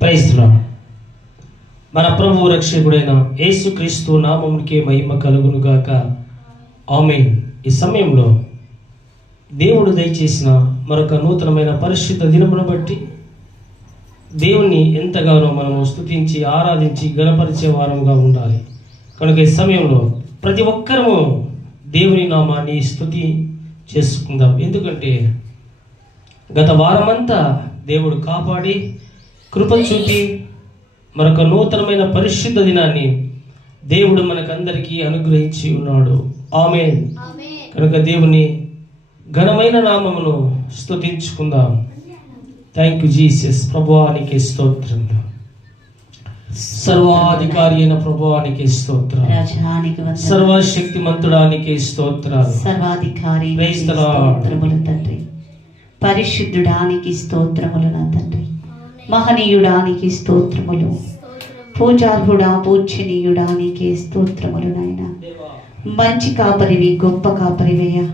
Praise lord. మన ప్రభువు రక్షకుడైన యేసుక్రీస్తు నామమునికే మహిమ కలుగును గాక. ఆమేన్. ఈ సమయంలో దేవుడు దయచేసిన మరొక నూతనమైన పరిశుద్ధ దినమును బట్టి దేవుణ్ణి ఎంతగానో మనము స్తుతించి ఆరాధించి గణపరిచే వారముగా ఉండాలి. కనుక ఈ సమయంలో ప్రతి ఒక్కరము దేవుని నామాన్ని స్తుతి చేసుకుందాం. ఎందుకంటే గత వారమంతా దేవుడు కాపాడి కృప చూపి మరొక నూతనమైన పరిశుద్ధ దినాన్ని దేవుడు మనకందరికీ అనుగ్రహించి ఉన్నాడు. ఆమేన్. కనుక దేవుని ఘనమైన నామమును స్తుతించుకుందాం. Thank you Jesus. ప్రభువానికి స్తోత్రం. సర్వాధికారి అయిన ప్రభువానికి స్తోత్రం. సర్వశక్తిమంతుడానికి స్తోత్రాలు. సర్వాధికారి స్తోత్రములు తండ్రి. పరిశుద్ధుడానికి స్తోత్రములు నా తండ్రి. మహనీయుడానికి స్తోత్రములు. పూజార్హుడా పూజనీయుడానికి స్తోత్రములు నాయన. మంచి కాపరివి, గొప్ప కాపరివయ్యా,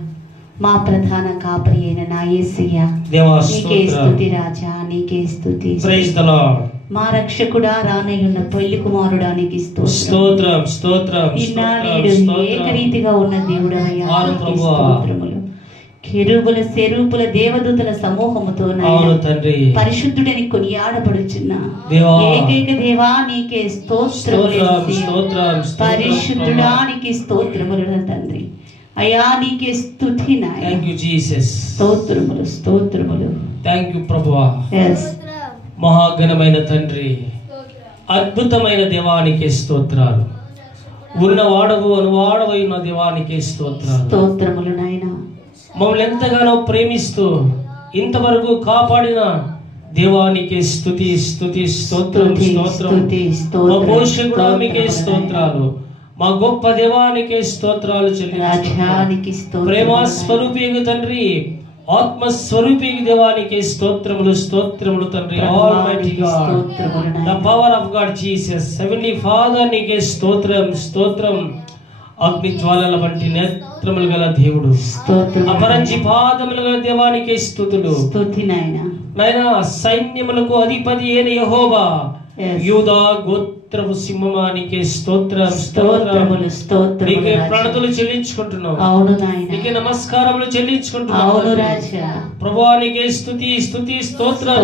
మా ప్రధాన కాపరి అయిన నా యేసయ్య, నీకే స్తుతి రాజా, నీకే స్తుతి. మా రక్షకుడా, రానయ్యున్న పెళ్లి కుమారుడానికి స్తోత్రం. ఏకరీతిగా ఉన్న దేవుడవయ్యా, స్తోత్రములు. కెరూబుల సెరూపుల దేవదూతల సమూహముతో పరిశుద్ధుడని కొనియాడబడుచున్న ఏకైక దేవా నీకే స్తోత్రములు. పరిశుద్ధుడానికి స్తోత్రములు తండ్రి. అయ్యా నీకే స్తుతి నాయనా. Thank you Jesus. స్తోత్రములు స్తోత్రములు. థాంక్ యూ ప్రభువా. మహాఘనమైన తండ్రి, అద్భుతమైన దేవానికి స్తోత్రాలు. ఉన్నవాడవు అనువాడవైన దేవానికి స్తోత్రాలు. స్తోత్రములు నాయనా. మమ్మల్ని ఎంతగానో ప్రేమిస్తూ ఇంతవరకు కాపాడిన దేవానికి స్తుతి స్తుతి స్తోత్రం స్తోత్రం. మా పోషకుడానికి స్తోత్రాలు. మా గొప్ప దేవానికి స్తోత్రాలు చెల్లించుకుంటున్నాము. ప్రేమ స్వరూపియగు తండ్రి, ఆత్మ స్వరూపియగు దేవానికి స్తోత్రములు స్తోత్రములు తండ్రి. Almighty God, the power of God Jesus, heavenly father నీకే స్తోత్రం స్తోత్రం. అగ్ని జ్వాలల వంటి నేత్రములు గల దేవుడు, అపరంజి పాదములు గల దేవానికి స్తుతులు. నాయనా, సైన్యములకు అధిపతి అయిన యెహోవా, యూదా గోత్రపు సింహమానికి స్తోత్రం స్తోత్రములు స్తోత్రములు. నీకే ప్రణతులు చెల్లించుకుంటున్నాం. అవును నాయనా. నీకే నమస్కారములు చెల్లించుకుంటున్నాం. అవును రాజా. ప్రభువానికి స్తుతి స్తుతి స్తోత్రం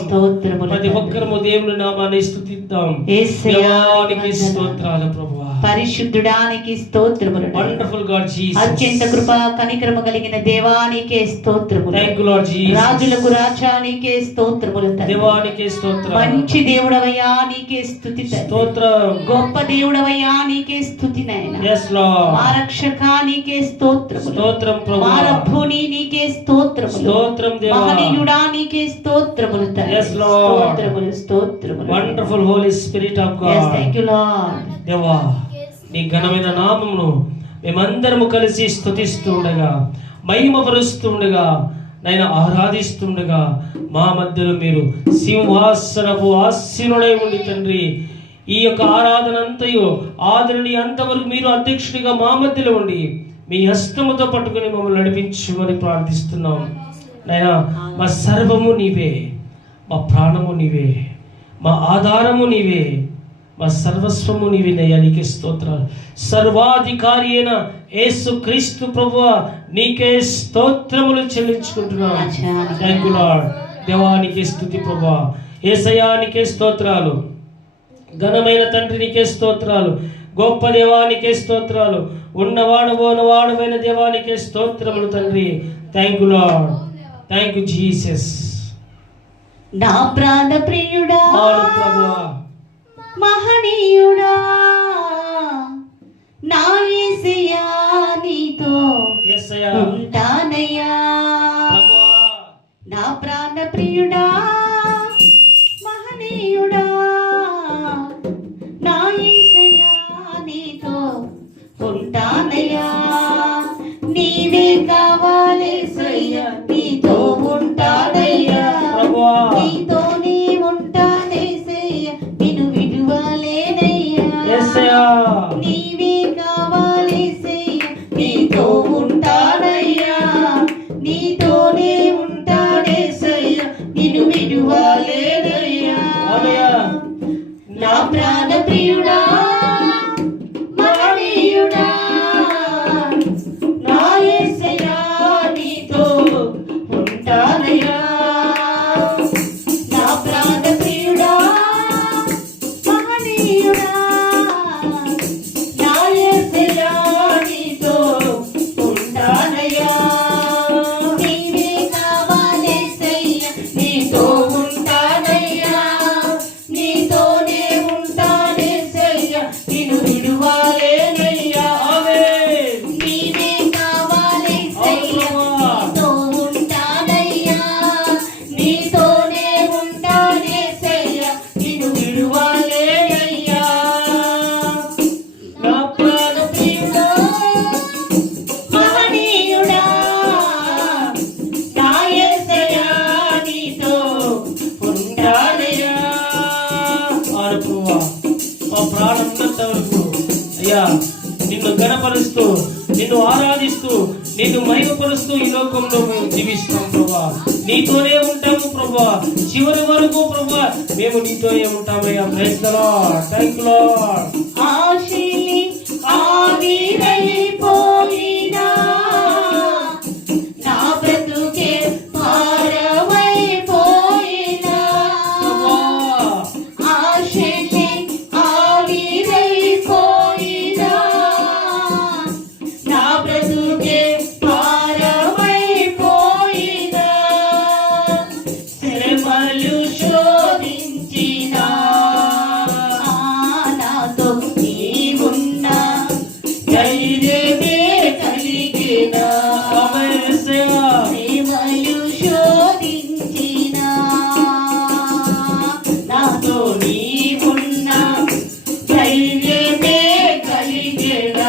స్తోత్రములు. ప్రతి ఒక్కరము దేవుని నామాన్ని స్తుతిద్దాం. యేసయ్యానికి స్తోత్రాలు ప్రభువా. పరిశుద్ధుడానికి స్తోత్రములు. Wonderful God Jesus. అత్యంత కృపా కనికరము కలిగిన దేవానికే స్తోత్రములు. Thank you lord Jesus. రాజులకు రాజానికే స్తోత్రములు. దేవానికి స్తోత్రం. మంచి దేవుడవయ్యా నీకే స్తుతి స్తోత్రం. గొప్ప దేవుడవయ్యా నీకే స్తుతి నాయనా. yes lord. మా రక్షకా నీకే స్తోత్రములు. స్తోత్రం ప్రభువా. మా రబ్బుని నీకే స్తోత్రములు. స్తోత్రం దేవా. మహనీయుడా నీకే స్తోత్రములు తండ్రి. yes lord. స్తోత్రములు స్తోత్రములు. Wonderful Holi spirit of God. yes thank you lord. దేవా, నీ ఘనమైన నామమును మేమందరము కలిసి స్తుతిస్తుండగా, మహిమపరుస్తుండగా, నైనా ఆరాధిస్తుండగా, మా మధ్యలో మీరు సింహాసనపు ఆసీనుడై ఉండి తండ్రి, ఈ యొక్క ఆరాధన అంతయు ఆదరణి అంతవరకు మీరు అధ్యక్షుడిగా మా మధ్యలో ఉండి మీ హస్తముతో పట్టుకుని మమ్మల్ని నడిపించమని ప్రార్థిస్తున్నాం. నైనా, మా సర్వము నీవే, మా ప్రాణము నీవే, మా ఆధారము నీవే, మా సర్వస్వము నీవేనయ్యా. నీకే స్తోత్రాలు. సర్వాధికారి అయిన యేసు క్రీస్తు ప్రభువా, నీకే స్తోత్రములు చెల్లించుకుంటున్నాను. Thank you lord. దేవానికి స్తుతి ప్రభువా. యేసయ్యా నీకే స్తోత్రాలు. ఘనమైన తండ్రి నీకే స్తోత్రాలు. గొప్ప దేవానికే స్తోత్రాలు. ఉన్నవాడవైన దేవానికే స్తోత్రములు తండ్రి. Thank you lord. Thank you Jesus. నా ప్రాణ ప్రియుడా, ప్రభువా, మహనీయుడా, నా యేసయ్యా నీతో ఉంటానయ్యా. నా ప్రాణ ప్రియుడా, మహనీయుడా, నా యేసయ్యా నీతో ఉంటానయ్యా. నీవే కావాలేసయ్యా, నీతో ఉంటానయ్యా. నీతో నీ ఉంటానేసయ్యా, నిన్ను విడువలేనయ్యా. నీవే కావాలేసయ్యా, నీతో ఉంటానయ్యా. నీతోనే ఉంటానేసయ్యా, నిన్ను విడువలేనయ్యా. ఉంటానయ్యా నా ప్రాణ ప్రియుడా మహనీయుడా నా యేసయ్యా నీతో ఉంటానయ్యా నీవే కావాలేసయ్యా నీతో ఉంటానయ్యా నీతోనే ఉంటానేసయ్యా నిన్ను విడువాలేనయ్యా ఆమేన్. నీవే కావాలేసయ్యా నీతో ఉంటానయ్యా నీతోనే ఉంటానేసయ్యా నిన్ను విడువాలేనయ్యా నా ప్రాణ ప్రియుడా మహనీయుడా నా యేసయ్యా నీతో ఉంటానయ్యా ఆరు ప్రభువా, మా ప్రాణం ఉన్నంత వరకు అయ్యా నిన్ను గణపరుస్తూ నిన్ను ఆరాధిస్తూ నిన్ను మహిమపరుస్తూ ఈ లోకంలో మేము జీవిస్తాం ప్రభా. నీతోనే ఉంటాము ప్రభా, చివరి వరకు ప్రభా మేము నీతోనే ఉంటామయ్యా. Praise the Lord. Thank you Lord. ఆశిని ఆవిరైపోయినా నా బ్రతుకే భారమైపోయినా ఆశని ఆవిరైపోయినా నా బ్రతుకే భారమైపోయినా శ్రమలు శోధించినా నాతో నీవున్నా ధైర్యమే కలిగినా ఆమేన్ యేసయ్యా. ప్రేమలు శోధించినా నాతో నీవున్నా ధైర్యమే కలిగినా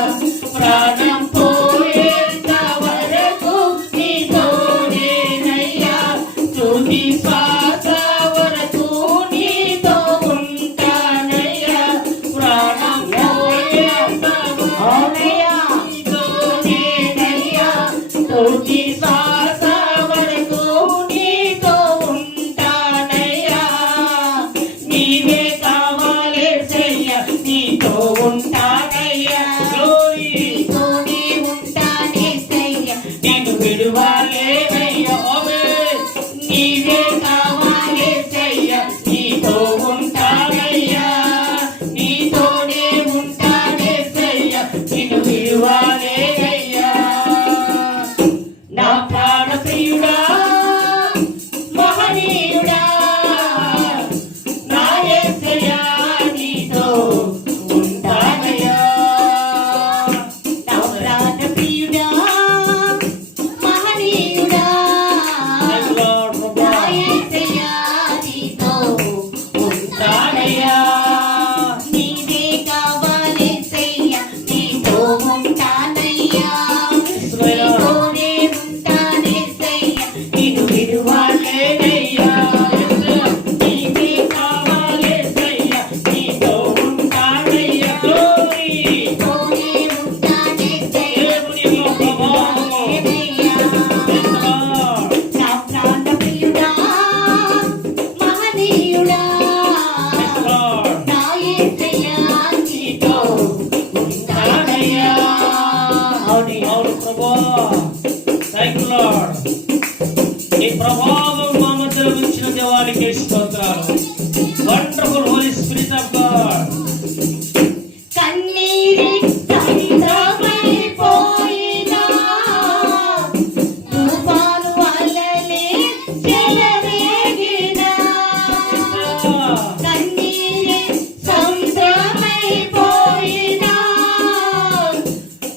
ప్రాణం పోయేంత వరకు నీతోనేనయ్యా తుది శ్వాస వరకు నీతో ఉంటానయ్యా ప్రాణం పోయేంత వరకు నీతోనేనయ్యా తుది శ్వాస వరకు నీతో ఉంటానయ్యా నీవే కావాలేసయ్యా నీతో ఉంటానయ్యా Glory. నీతోనే ఉంటానేసయ్యా నిన్ను విడువలేనయ్యా. ఆమేన్. నీవే కావాలేసయ్యా నీతో ఉంటానయ్యా నీతోనే ఉంటానేసయ్యా నిన్ను విడువలేనయ్యా నా ప్రాణ ప్రియుడా మహనీయుడా నా యేసయ్యా నీతో ఉంటానయ్యా నా ప్రాణ ప్రియుడా మహనీయుడా Thank you, Lord, నా ప్రభా. యేసయ్యా నీతో ఉంటానయ్యా నీవే కావాలేసయ్యా నీతో ఉంటానయ్యా నీతోనే ఉంటానేసయ్యా నిన్ను విడువలేనయ్యా నీవే కావాలేసయ్యా నీతో ఉంటానయ్యా Glory. నీతోనే ఉంటానేసయ్యా దేవుని యొక్క ప్రభావము. విడువలేనయ్యా Praise the Lord. నా ప్రాణ ప్రియుడా మహనీయుడా Praise the Lord. నా యేసయ్యా నీతో ఉంటానయ్యా అవును ప్రభా. Thank you Lord. నీ ప్రభావం మా మధ్యలో ఉంచిన దేవానికి స్తోత్రాలు. Wonderful Holi spirit of God. కన్నీరి సంద్రమైపోయినా తుఫాను అలలే చెలరేగినా కన్నీరి సంద్రమైపోయినా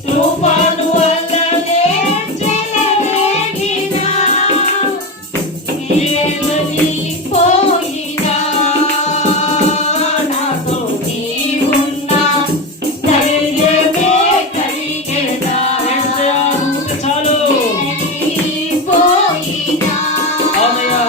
తుఫాను అలలే చెలరేగినా పోయినా నాతో నీవున్నా ధైర్యమే కలిగేదా యేసయ్యా, నువ్వు చాలు. పోయినా ఆమేయా.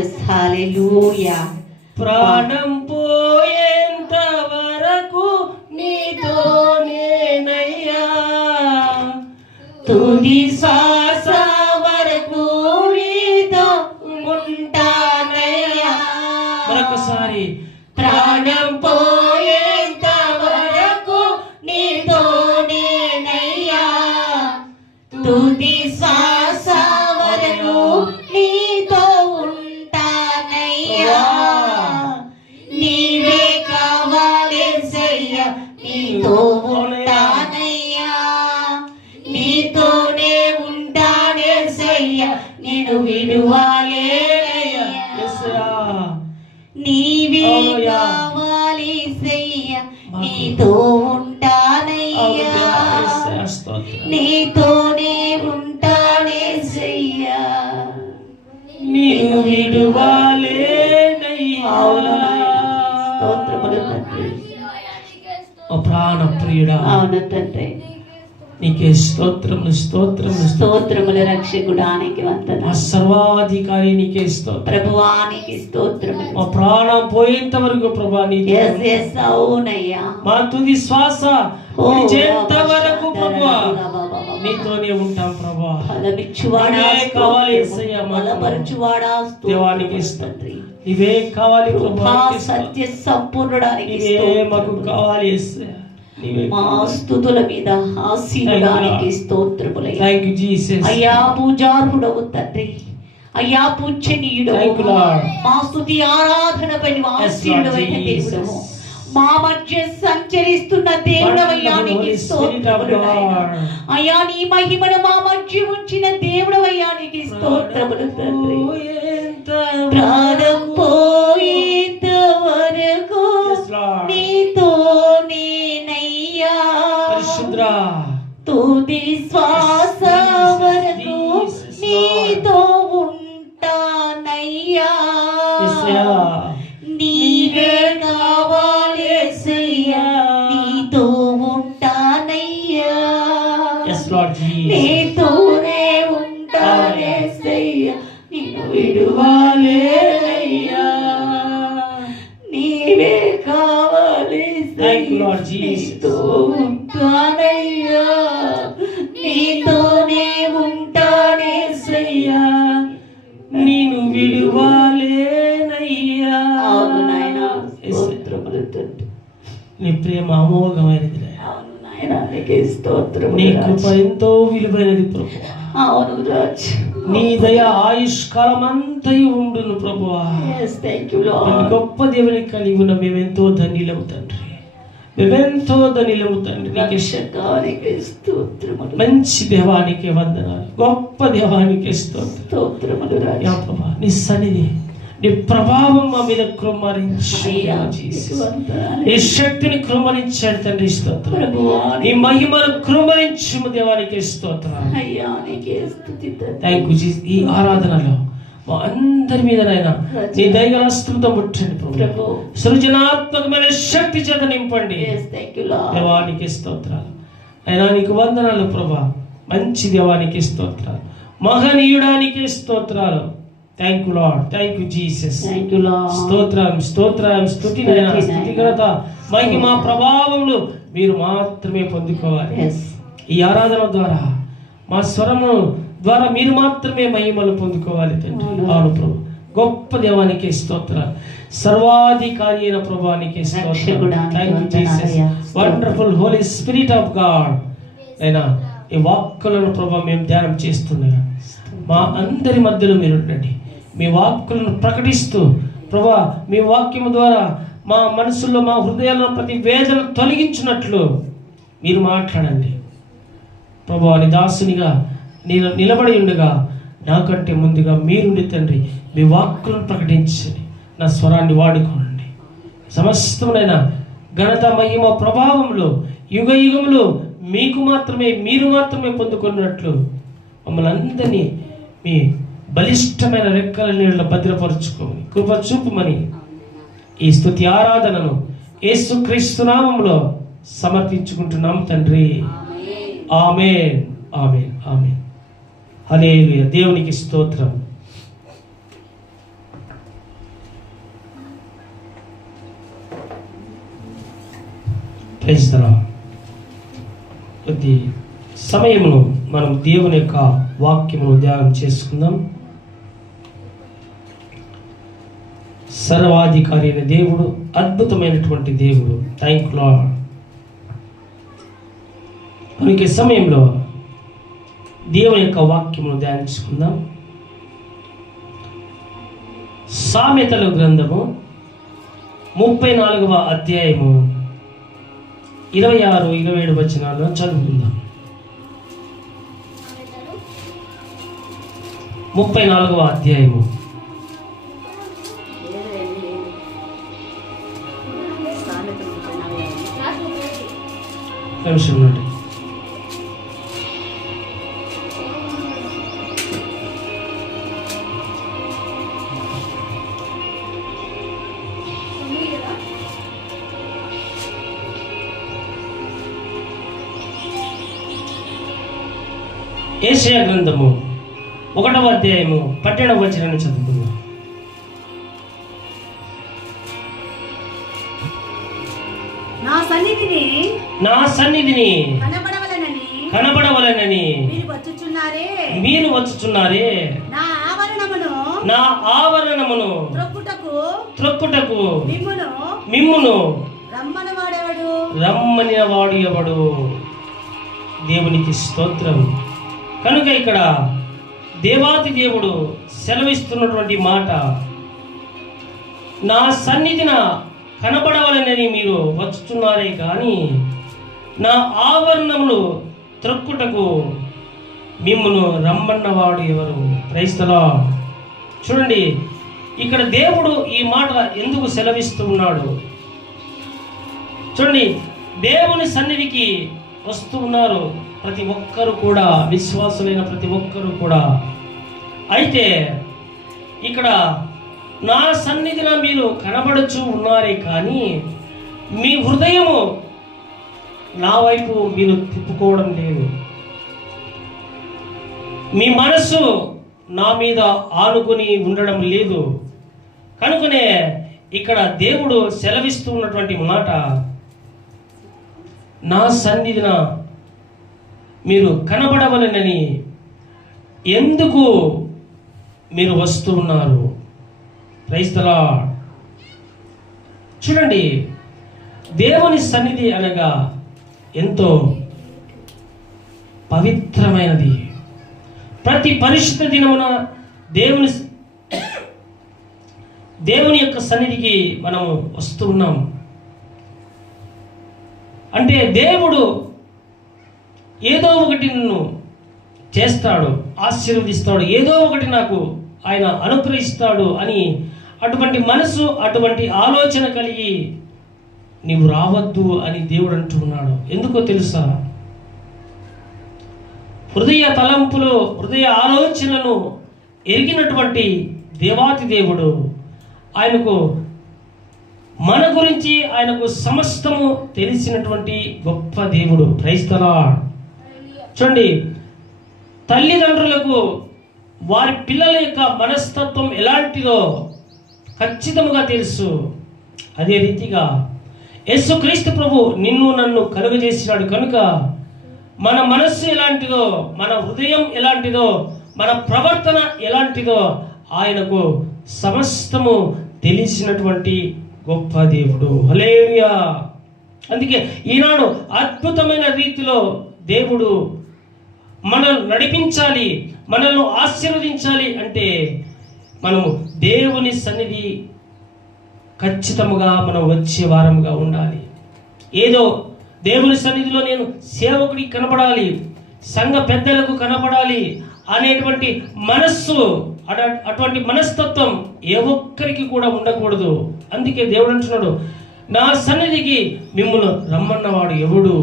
జీసస్ హల్లెలూయా. ప్రాణం పోయేంత వరకు నీతోనేనయ్యా, తుది శ్వాస వరకు నీతో ఉంటానయ్యా. మరొకసారి ప్రాణం పోయేంత వరకు నీతోనేనయ్యా, తుది శ్వాస వరకు నీతో ఉంటానయ్యా. నీవే కావాలేసయ్యా, నీతో ఉంటానయ్యా, నీతోనే ఉంటానేసయ్యా, నేను విడువాలేనయ్యా. నీవే కావాలేసయ్యా, నీతో ఉంటానయ్యా, నీతోనే ఉంటానేసయ్యా, నేను విడువాలేనయ్యా. స్తోత్రములు తండ్రి. ఓ ప్రాణ ప్రియుడా, అవును తండ్రి. నీకే స్తోత్రములు స్తోత్రములు. స్తోత్రములు రక్షకుడానికి వందనాలు. ఆ సర్వాధికారి నీకే స్తోత్రం. ప్రభువానికి స్తోత్రములు. మా ప్రాణం పోయేంత వరకు ప్రభా నీకే. ఎస్ ఎస్ అవునయ్యా. మా తుది శ్వాస విడిచేంత వరకు ప్రభా నీతోనే ఉంటాం ప్రభా. బలమిచ్చువాడా, నీవే కావాలి యేసయ్యా మాకు. బలపరచువాడా, దేవానికి స్తోత్రం తండ్రి. నీవే కావాలి ప్రభా. సత్య సంపూర్ణుడానికి నీవే మాకు కావాలి యేసయ్యా. నీవే మా స్తుతుల మీద ఆశీర్వాదానికి స్తోత్రములయ్యా. Thank you Jesus. అయ్యా పూజార్హుడవు తండ్రి, అయ్యా పూజనీయుడవు, Thank you, Lord. మా స్తుతి ఆరాధనపై ఆశీర్వాదమైన దేవుడవు, మా మధ్య సంచరిస్తున్న దేవుడవయ్యా నీకు స్తోత్రములు నాయనా. అయ్యా నీ మహిమను మా మధ్య ఉంచిన దేవుడవయ్యా నీకు స్తోత్రములు తండ్రి. ప్రాణం పోయేంత వరకు నీతోనేనయ్యా, పరిశుద్ధుడా, తుది శ్వాస వరకు నీతో ఉంటానయ్యా. నీవే కావాలేసయ్యా, నీతో ఉంటానయ్యా, నీతోనే ఉంటానేసయ్యా, నిన్ను విడువాలేనయ్యా. నీవే కావాలేసయ్యా, నీతో ఉంటానయ్యా, నీతోనే ఉంటానేసయ్యా, నేను విడువాలేనయ్యా. అవును నాయనా, స్తోత్రములు తండ్రి. నీ ప్రేమ అమోఘమైనది. అవును నాయనా, నీకే స్తోత్రములు నీ రాజు. కృప ఎంతో విలువైనది ప్రభు. అవును రాజు. నీ దయ ఆయుష్కాలం అంతయు ఉండును ప్రభువా. Yes, thank you, Lord. అట్టి గొప్ప దేవుని కలిగి ఉన్న మేమెంతో ధన్యులము తండ్రి, మేమెంతో ధన్యులము తండ్రి. నీకే రక్షకానికి స్తోత్రములు. మంచి దేవానికి వందనాలు, గొప్ప దేవానికి స్తోత్రం. స్తోత్రములు రాజు. యా ప్రభా, నీ సన్నిధి, నీ ప్రభావం మా మీద కృమ్మరించి, అయ్యా, నీకు వందనాలు. నీ శక్తిని కృమ్మరించాడు తండ్రి. స్తోత్రం. ప్రభువా, నీ మహిమను కృమ్మరించు దేవానికి స్తోత్రం. అయ్యా, నీకే స్తుతి తండ్రి. Thank you Jesus. ఈ ఆరాధనలో మా అందరి మీద నాయనా నీ దయగల హస్తంతో ముట్టండి ప్రభు. ప్రభు. సృజనాత్మకమైన శక్తి చేత నింపండి. Yes, thank you, Lord. దేవానికి స్తోత్రాలు. అయినా నీకు వందనాలు ప్రభా. మంచి దేవానికి స్తోత్రాలు, మహనీయుడానికి స్తోత్రాలు. Thank you lord, thank you Jesus. Thank you, Lord. స్తోత్రం స్తోత్రం స్తుతి నాయనా. స్తుతి ఘనత మహిమ ప్రభావములు మీరు మాత్రమే పొందుకోవాలి. Yes. ఈ ఆరాధన ద్వారా మా స్వరము ద్వారా మీరు మాత్రమే మహిమలు పొందుకోవాలి తండ్రి. అవును ప్రభు, గొప్ప దేవానికి స్తోత్రాలు, సర్వాధికారి అయిన ప్రభువానికి స్తోత్రం. Thank you Jesus. Wonderful Holi spirit of God. అయినా ఈ వాక్కులను ప్రభు మేము ధ్యానం చేస్తుండగా మా అందరి మధ్యలో మీరు ఉండండి. మీ వాక్కులను ప్రకటిస్తూ ప్రభా, మీ వాక్యము ద్వారా మా మనసుల్లో, మా హృదయాల్లో ప్రతి వేదన తొలగించినట్లు మీరు మాట్లాడండి ప్రభు. అని దాసునిగా నేను నిలబడి ఉండగా నాకంటే ముందుగా మీరుండి తండ్రి మీ వాక్కులను ప్రకటించండి. నా స్వరాన్ని వాడుకోండి. సమస్తమునైన ఘనత మహిమ ప్రభావంలో యుగ యుగంలో మీకు మాత్రమే, మీరు మాత్రమే పొందుకున్నట్లు మమ్మల్ని అందరినీ మీ బలిష్టమైన రెక్కల నీళ్ళ భద్రపరుచుకోమని కృప చూపుమని ఈ స్తుతి ఆరాధనను యేసుక్రీస్తు నామములో సమర్పించుకుంటున్నాం తండ్రి. ఆమేన్, ఆమేన్, ఆమేన్. హల్లెలూయా. దేవునికి స్తోత్రం. Praise the Lord. కొద్ది సమయమును మనం దేవుని యొక్క వాక్యమును ధ్యానం చేసుకుందాం. సర్వాధికారి అయిన దేవుడు, అద్భుతమైనటువంటి దేవుడు. Thank lord. మనకి సమయంలో దేవుని యొక్క వాక్యమును ధ్యానించుకుందాం. సామెతల గ్రంథము 34వ అధ్యాయము 26, 27 వచనాల్లో చదువుకుందాం. 34వ అధ్యాయము. నిమిషం నుండి యెషయా గ్రంథము 1వ అధ్యాయము 12వ వచనాన్ని చదువుకుందాం. నా సన్నిధిని కనబడవలనని మీరు వచ్చుచున్నారే, నా ఆవరణమును త్రొక్కుటకు మిమ్మును రమ్మని వాడు ఎవడు? దేవునికి స్తోత్రం. కనుక ఇక్కడ దేవాది దేవుడు సెలవిస్తున్నటువంటి మాట, నా సన్నిధిన కనబడవలనని మీరు వచ్చుచున్నారే కానీ నా ఆవరణములు త్రొక్కుటకు మిమ్మును రమ్మన్నవాడు ఎవరు? Praise the Lord. చూడండి, ఇక్కడ దేవుడు ఈ మాట ఎందుకు సెలవిస్తూ ఉన్నాడు? చూడండి, దేవుని సన్నిధికి వస్తూ ఉన్నారు ప్రతి ఒక్కరు కూడా, విశ్వాసులైన ప్రతి ఒక్కరు కూడా. అయితే ఇక్కడ నా సన్నిధిన మీరు కనబడుచు ఉన్నారే కానీ మీ హృదయము నా వైపు మీరు తిప్పుకోవడం లేదు, మీ మనస్సు నా మీద ఆనుకుని ఉండడం లేదు. కనుకనే ఇక్కడ దేవుడు సెలవిస్తూ ఉన్నటువంటి మాట, నా సన్నిధిన మీరు కనబడవలనని ఎందుకు మీరు వస్తూ ఉన్నారు? Praise the Lord. చూడండి, దేవుని సన్నిధి అనగా ఎంతో పవిత్రమైనది. ప్రతి పరిశుద్ధ దినమున దేవుని యొక్క సన్నిధికి మనం వస్తూ ఉన్నాం. అంటే దేవుడు ఏదో ఒకటి నన్ను చేస్తాడు, ఆశీర్వదిస్తాడు, ఏదో ఒకటి నాకు ఆయన అనుగ్రహిస్తాడు అని అటువంటి మనసు, అటువంటి ఆలోచన కలిగి నీవు రావద్దు అని దేవుడు అంటున్నాడు. ఎందుకో తెలుసా? హృదయ తలంపులు, హృదయ ఆలోచనలను ఎరిగినటువంటి దేవాతి దేవుడు, ఆయనకు మన గురించి ఆయనకు సమస్తము తెలిసినటువంటి గొప్ప దేవుడు. Praise the Lord. చూడండి, తల్లిదండ్రులకు వారి పిల్లల యొక్క మనస్తత్వం ఎలాంటిదో ఖచ్చితంగా తెలుసు. అదే రీతిగా యేసుక్రీస్తు ప్రభు నిన్ను నన్ను కలుగజేసినాడు. కనుక మన మనస్సు ఎలాంటిదో, మన హృదయం ఎలాంటిదో, మన ప్రవర్తన ఎలాంటిదో ఆయనకు సమస్తము తెలిసినటువంటి గొప్ప దేవుడు. హల్లెలూయా. అందుకే ఈనాడు అద్భుతమైన రీతిలో దేవుడు మనల్ని నడిపించాలి, మనల్ని ఆశీర్వదించాలి అంటే మనము దేవుని సన్నిధి ఖచ్చితంగా మనం వచ్చే వారంగా ఉండాలి. ఏదో దేవుని సన్నిధిలో నేను సేవకుడికి కనపడాలి, సంఘ పెద్దలకు కనపడాలి అనేటువంటి మనస్సు, అటువంటి మనస్తత్వం ఏ ఒక్కరికి కూడా ఉండకూడదు. అందుకే దేవుడు అంటున్నాడు, నా సన్నిధికి మిమ్మల్ని రమ్మన్నవాడు ఎవడు?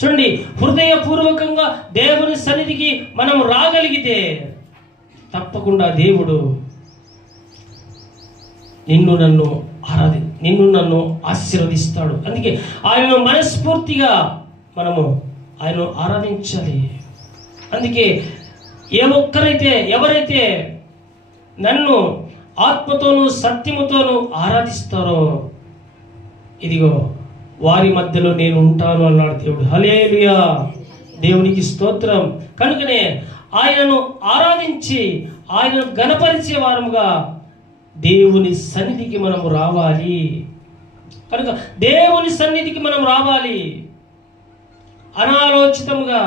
చూడండి, హృదయపూర్వకంగా దేవుని సన్నిధికి మనం రాగలిగితే తప్పకుండా దేవుడు నిన్ను నన్ను ఆశీర్వదిస్తాడు. అందుకే ఆయనను మనస్ఫూర్తిగా మనము ఆయనను ఆరాధించాలి. అందుకే ఎవరైతే నన్ను ఆత్మతోనూ సత్యముతోనూ ఆరాధిస్తారో, ఇదిగో వారి మధ్యలో నేను ఉంటాను అన్నాడు దేవుడు. హల్లెలూయా, దేవునికి స్తోత్రం. కనుకనే ఆయనను ఆరాధించి ఆయనను గణపరిచే వారముగా దేవుని సన్నిధికి మనము రావాలి. కనుక దేవుని సన్నిధికి మనం రావాలి. అనాలోచితముగా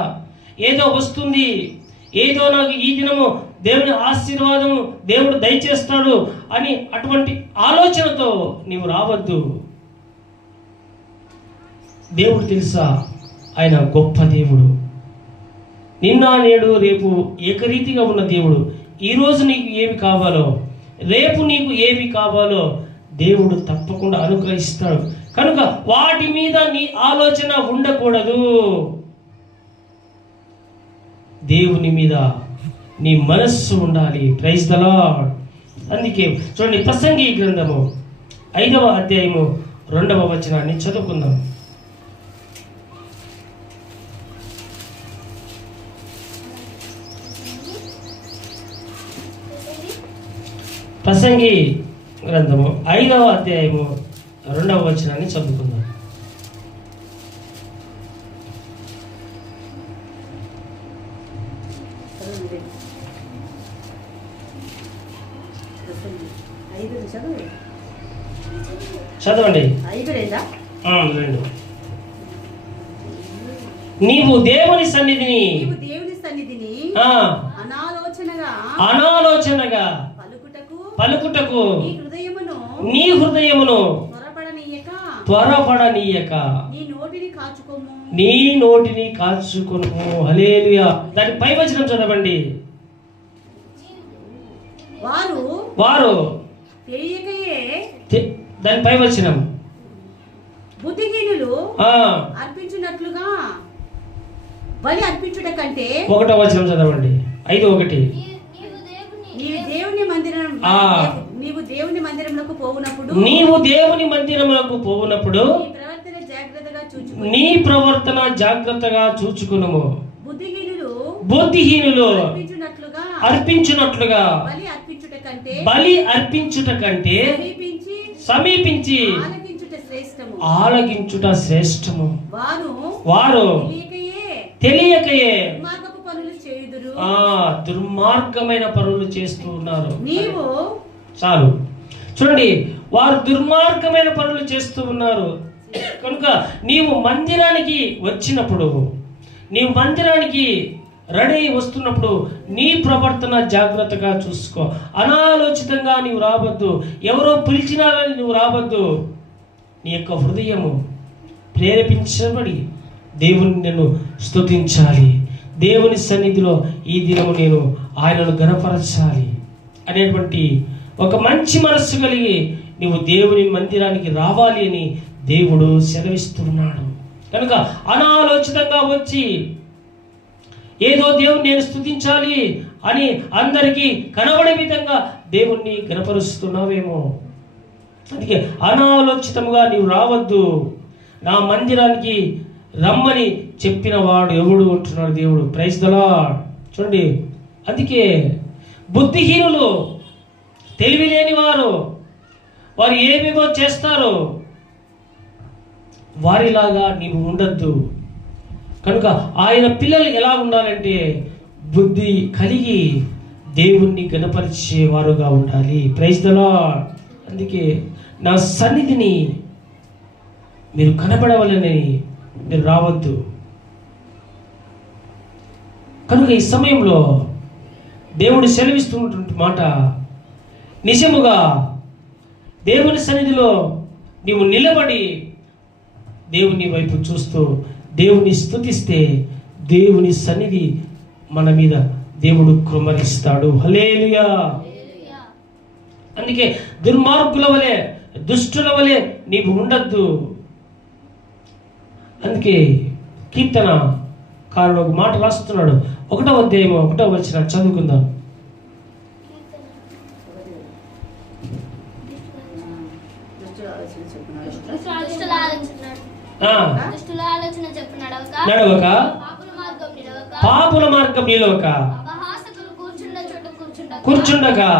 ఏదో వస్తుంది, ఏదో నాకు ఈ దినము దేవుని ఆశీర్వాదము దేవుడు దయచేస్తాడు అని అటువంటి ఆలోచనతో నీవు రావద్దు. దేవుడు తెలుసా, ఆయన గొప్ప దేవుడు. నిన్న నేడు రేపు ఏకరీతిగా ఉన్న దేవుడు. ఈరోజు నీకు ఏమి కావాలో, రేపు నీకు ఏమి కావాలో దేవుడు తప్పకుండా అనుగ్రహిస్తాడు. కనుక వాటి మీద నీ ఆలోచన ఉండకూడదు. దేవుని మీద నీ మనస్సు ఉండాలి. Praise the Lord. అందుకే చూడండి, ప్రసంగి గ్రంథము 5వ అధ్యాయము 2వ వచనాన్ని చదువుకుందాం. ప్రసంగి గ్రంథము 5వ అధ్యాయము 2వ వచనాన్ని చదువుకుందాం. చదవండి. 2. నీవు దేవుని సన్నిధిని అనాలోచనగా పలుకుటకు నీ హృదయమును త్వరపడనీయక నీ నోటిని కాచుకొను. హల్లెలూయా. దాని పై వచనం చదవండి. వారు దాని పై వచనం బుద్ధిహీనులు అర్పించినట్లుగా బలి అర్పించుట కంటే 1వ వచనం చదవండి. 5:1. నీవు దేవుని మందిరములకు పోవునప్పుడు నీ ప్రవర్తన జాగ్రత్తగా చూచుకునుము. బుద్ధిహీనులు అర్పించునట్లుగా బలి అర్పించుట కంటే సమీపించి ఆలగించుట శ్రేష్టము. వారు తెలియకయే దుర్మార్గమైన పనులు చేస్తూ ఉన్నారు. చాలు చూడండి, వారు దుర్మార్గమైన పనులు చేస్తూ ఉన్నారు. కనుక నీవు మందిరానికి వచ్చినప్పుడు, నీవు మందిరానికి రెడీ వస్తున్నప్పుడు నీ ప్రవర్తన జాగ్రత్తగా చూసుకో. అనాలోచితంగా నీవు రావద్దు. ఎవరో పిలిచినారని నువ్వు రావద్దు. నీ యొక్క హృదయము ప్రేరేపించబడి దేవుని నేను స్తుతించాలి. దేవుని సన్నిధిలో ఈ దినము నేను ఆయనను గణపరచాలి అనేటువంటి ఒక మంచి మనస్సు కలిగి నీవు దేవుని మందిరానికి రావాలి అని దేవుడు సెలవిస్తున్నాడు. కనుక అనాలోచితంగా వచ్చి ఏదో దేవుని నేను స్తుతించాలి అని అందరికీ కనబడే విధంగా దేవుణ్ణి గణపరుస్తున్నావేమో. అందుకే అనాలోచితంగా నీవు రావద్దు. నా మందిరానికి రమ్మని చెప్పిన వాడు ఎవడు అంటున్నాడు దేవుడు. Praise the Lord. చూడండి, అందుకే బుద్ధిహీనులు, తెలివి లేని వారు ఏమేమో చేస్తారు, వారిలాగా నీవు ఉండద్దు. కనుక ఆయన పిల్లలు ఎలా ఉండాలంటే బుద్ధి కలిగి దేవుణ్ణి గణపరిచే వారుగా ఉండాలి. Praise the Lord. అందుకే నా సన్నిధిని మీరు కనబడవలని మీరు రావద్దు. కనుక ఈ సమయంలో దేవుడు సెలవిస్తున్నటువంటి మాట నిజముగా దేవుని సన్నిధిలో నీవు నిలబడి దేవుని వైపు చూస్తూ దేవుని స్తుతిస్తే దేవుని సన్నిధి మన మీద దేవుడు కృమరిస్తాడు. హల్లెలూయా. అందుకే దుర్మార్గుల వలె, దుష్టుల వలె నీవు ఉండద్దు. అందుకే కీర్తన కారుడు ఒక మాట రాస్తున్నాడు. 1వ అధ్యాయము 1వ వచనం చదువుకుందాం. నడవక పాపుల మార్గం నిలవక కూర్చుండగా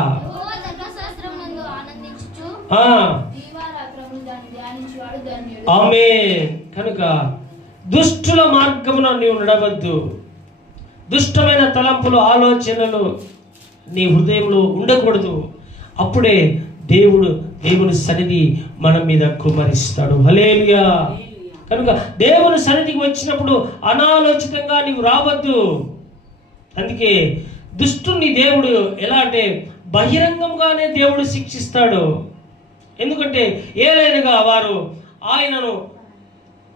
ఆమేన్. కనుక దుష్టుల మార్గమున నీవు నడవద్దు. దుష్టమైన తలంపులు, ఆలోచనలు నీ హృదయంలో ఉండకూడదు. అప్పుడే దేవుని సన్నిధి మన మీద కుమ్మరిస్తాడు. హల్లెలూయా. కనుక దేవుని సన్నిధికి వచ్చినప్పుడు అనాలోచితంగా నీవు రావద్దు. అందుకే దుష్టుని దేవుడు ఎలా అంటే బహిరంగంగానే దేవుడు శిక్షిస్తాడు. ఎందుకంటే ఏలైనగా వారు ఆయనను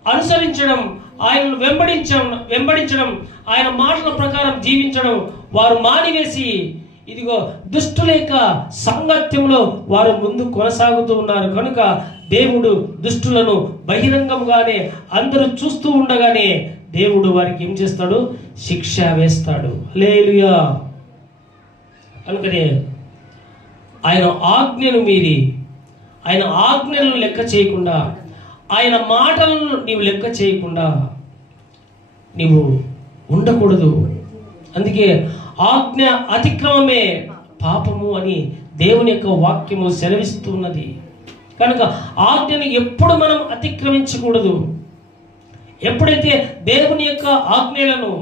అనుసరించడం, ఆయనను వెంబడించడం, ఆయన మాటల ప్రకారం జీవించడం వారు మానివేసి ఇదిగో దుష్టుల యొక్క సాంగత్యంలో వారు ముందు కొనసాగుతూ ఉన్నారు. కనుక దేవుడు దుష్టులను బహిరంగంగానే అందరూ చూస్తూ ఉండగానే దేవుడు వారికి ఏం చేస్తాడు? శిక్ష వేస్తాడు. హల్లెలూయా. కనుకనే ఆయన ఆజ్ఞను మీరి, ఆయన ఆజ్ఞలను లెక్క చేయకుండా, ఆయన మాటలను నీవు లెక్క చేయకుండా నీవు ఉండకూడదు. అందుకే ఆజ్ఞ అతిక్రమమే పాపము అని దేవుని యొక్క వాక్యము సెలవిస్తున్నది. కనుక ఆజ్ఞను ఎప్పుడు మనం అతిక్రమించకూడదు. ఎప్పుడైతే దేవుని యొక్క ఆజ్ఞలను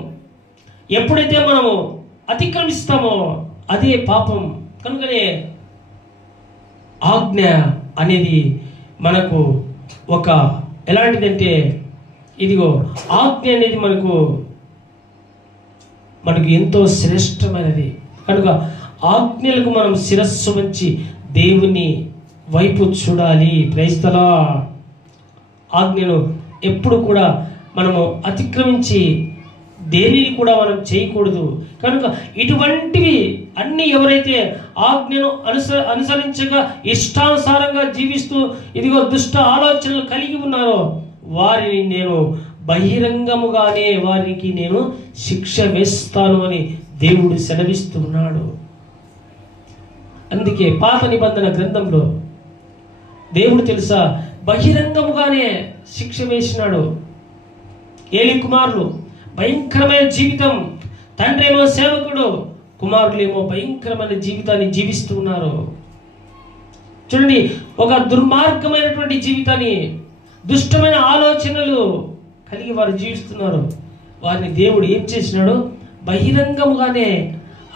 ఎప్పుడైతే మనము అతిక్రమిస్తామో అదే పాపం. కనుకనే ఆజ్ఞ అనేది మనకు ఒక ఎలాంటిదంటే, ఇదిగో ఆజ్ఞ అనేది మనకు ఎంతో శ్రేష్టమైనది. కనుక ఆజ్ఞలకు మనం శిరస్సు వంచి దేవుని వైపు చూడాలి. Praise the Lord. ఆజ్ఞను ఎప్పుడు కూడా మనము అతిక్రమించి దేనిని కూడా మనం చేయకూడదు. కనుక ఇటువంటివి అన్ని ఎవరైతే ఆజ్ఞను అనుసరించగా ఇష్టానుసారంగా జీవిస్తూ ఇదిగో దుష్ట ఆలోచనలు కలిగి ఉన్నారో వారిని నేను బహిరంగముగానే వారికి నేను శిక్ష వేస్తాను అని దేవుడు సెలవిస్తున్నాడు. అందుకే పాత నిబంధన గ్రంథంలో దేవుడు తెలుసా బహిరంగముగానే శిక్ష వేసినాడు. ఏలి కుమారులు భయంకరమైన జీవితం, తండ్రి ఏమో సేవకుడు, కుమారులేమో భయంకరమైన జీవితాన్ని జీవిస్తూ ఉన్నారు. చూడండి, ఒక దుర్మార్గమైనటువంటి జీవితాన్ని, దుష్టమైన ఆలోచనలు కలిగి వారు జీవిస్తున్నారు. వారిని దేవుడు ఏం చేసినాడు? బహిరంగముగానే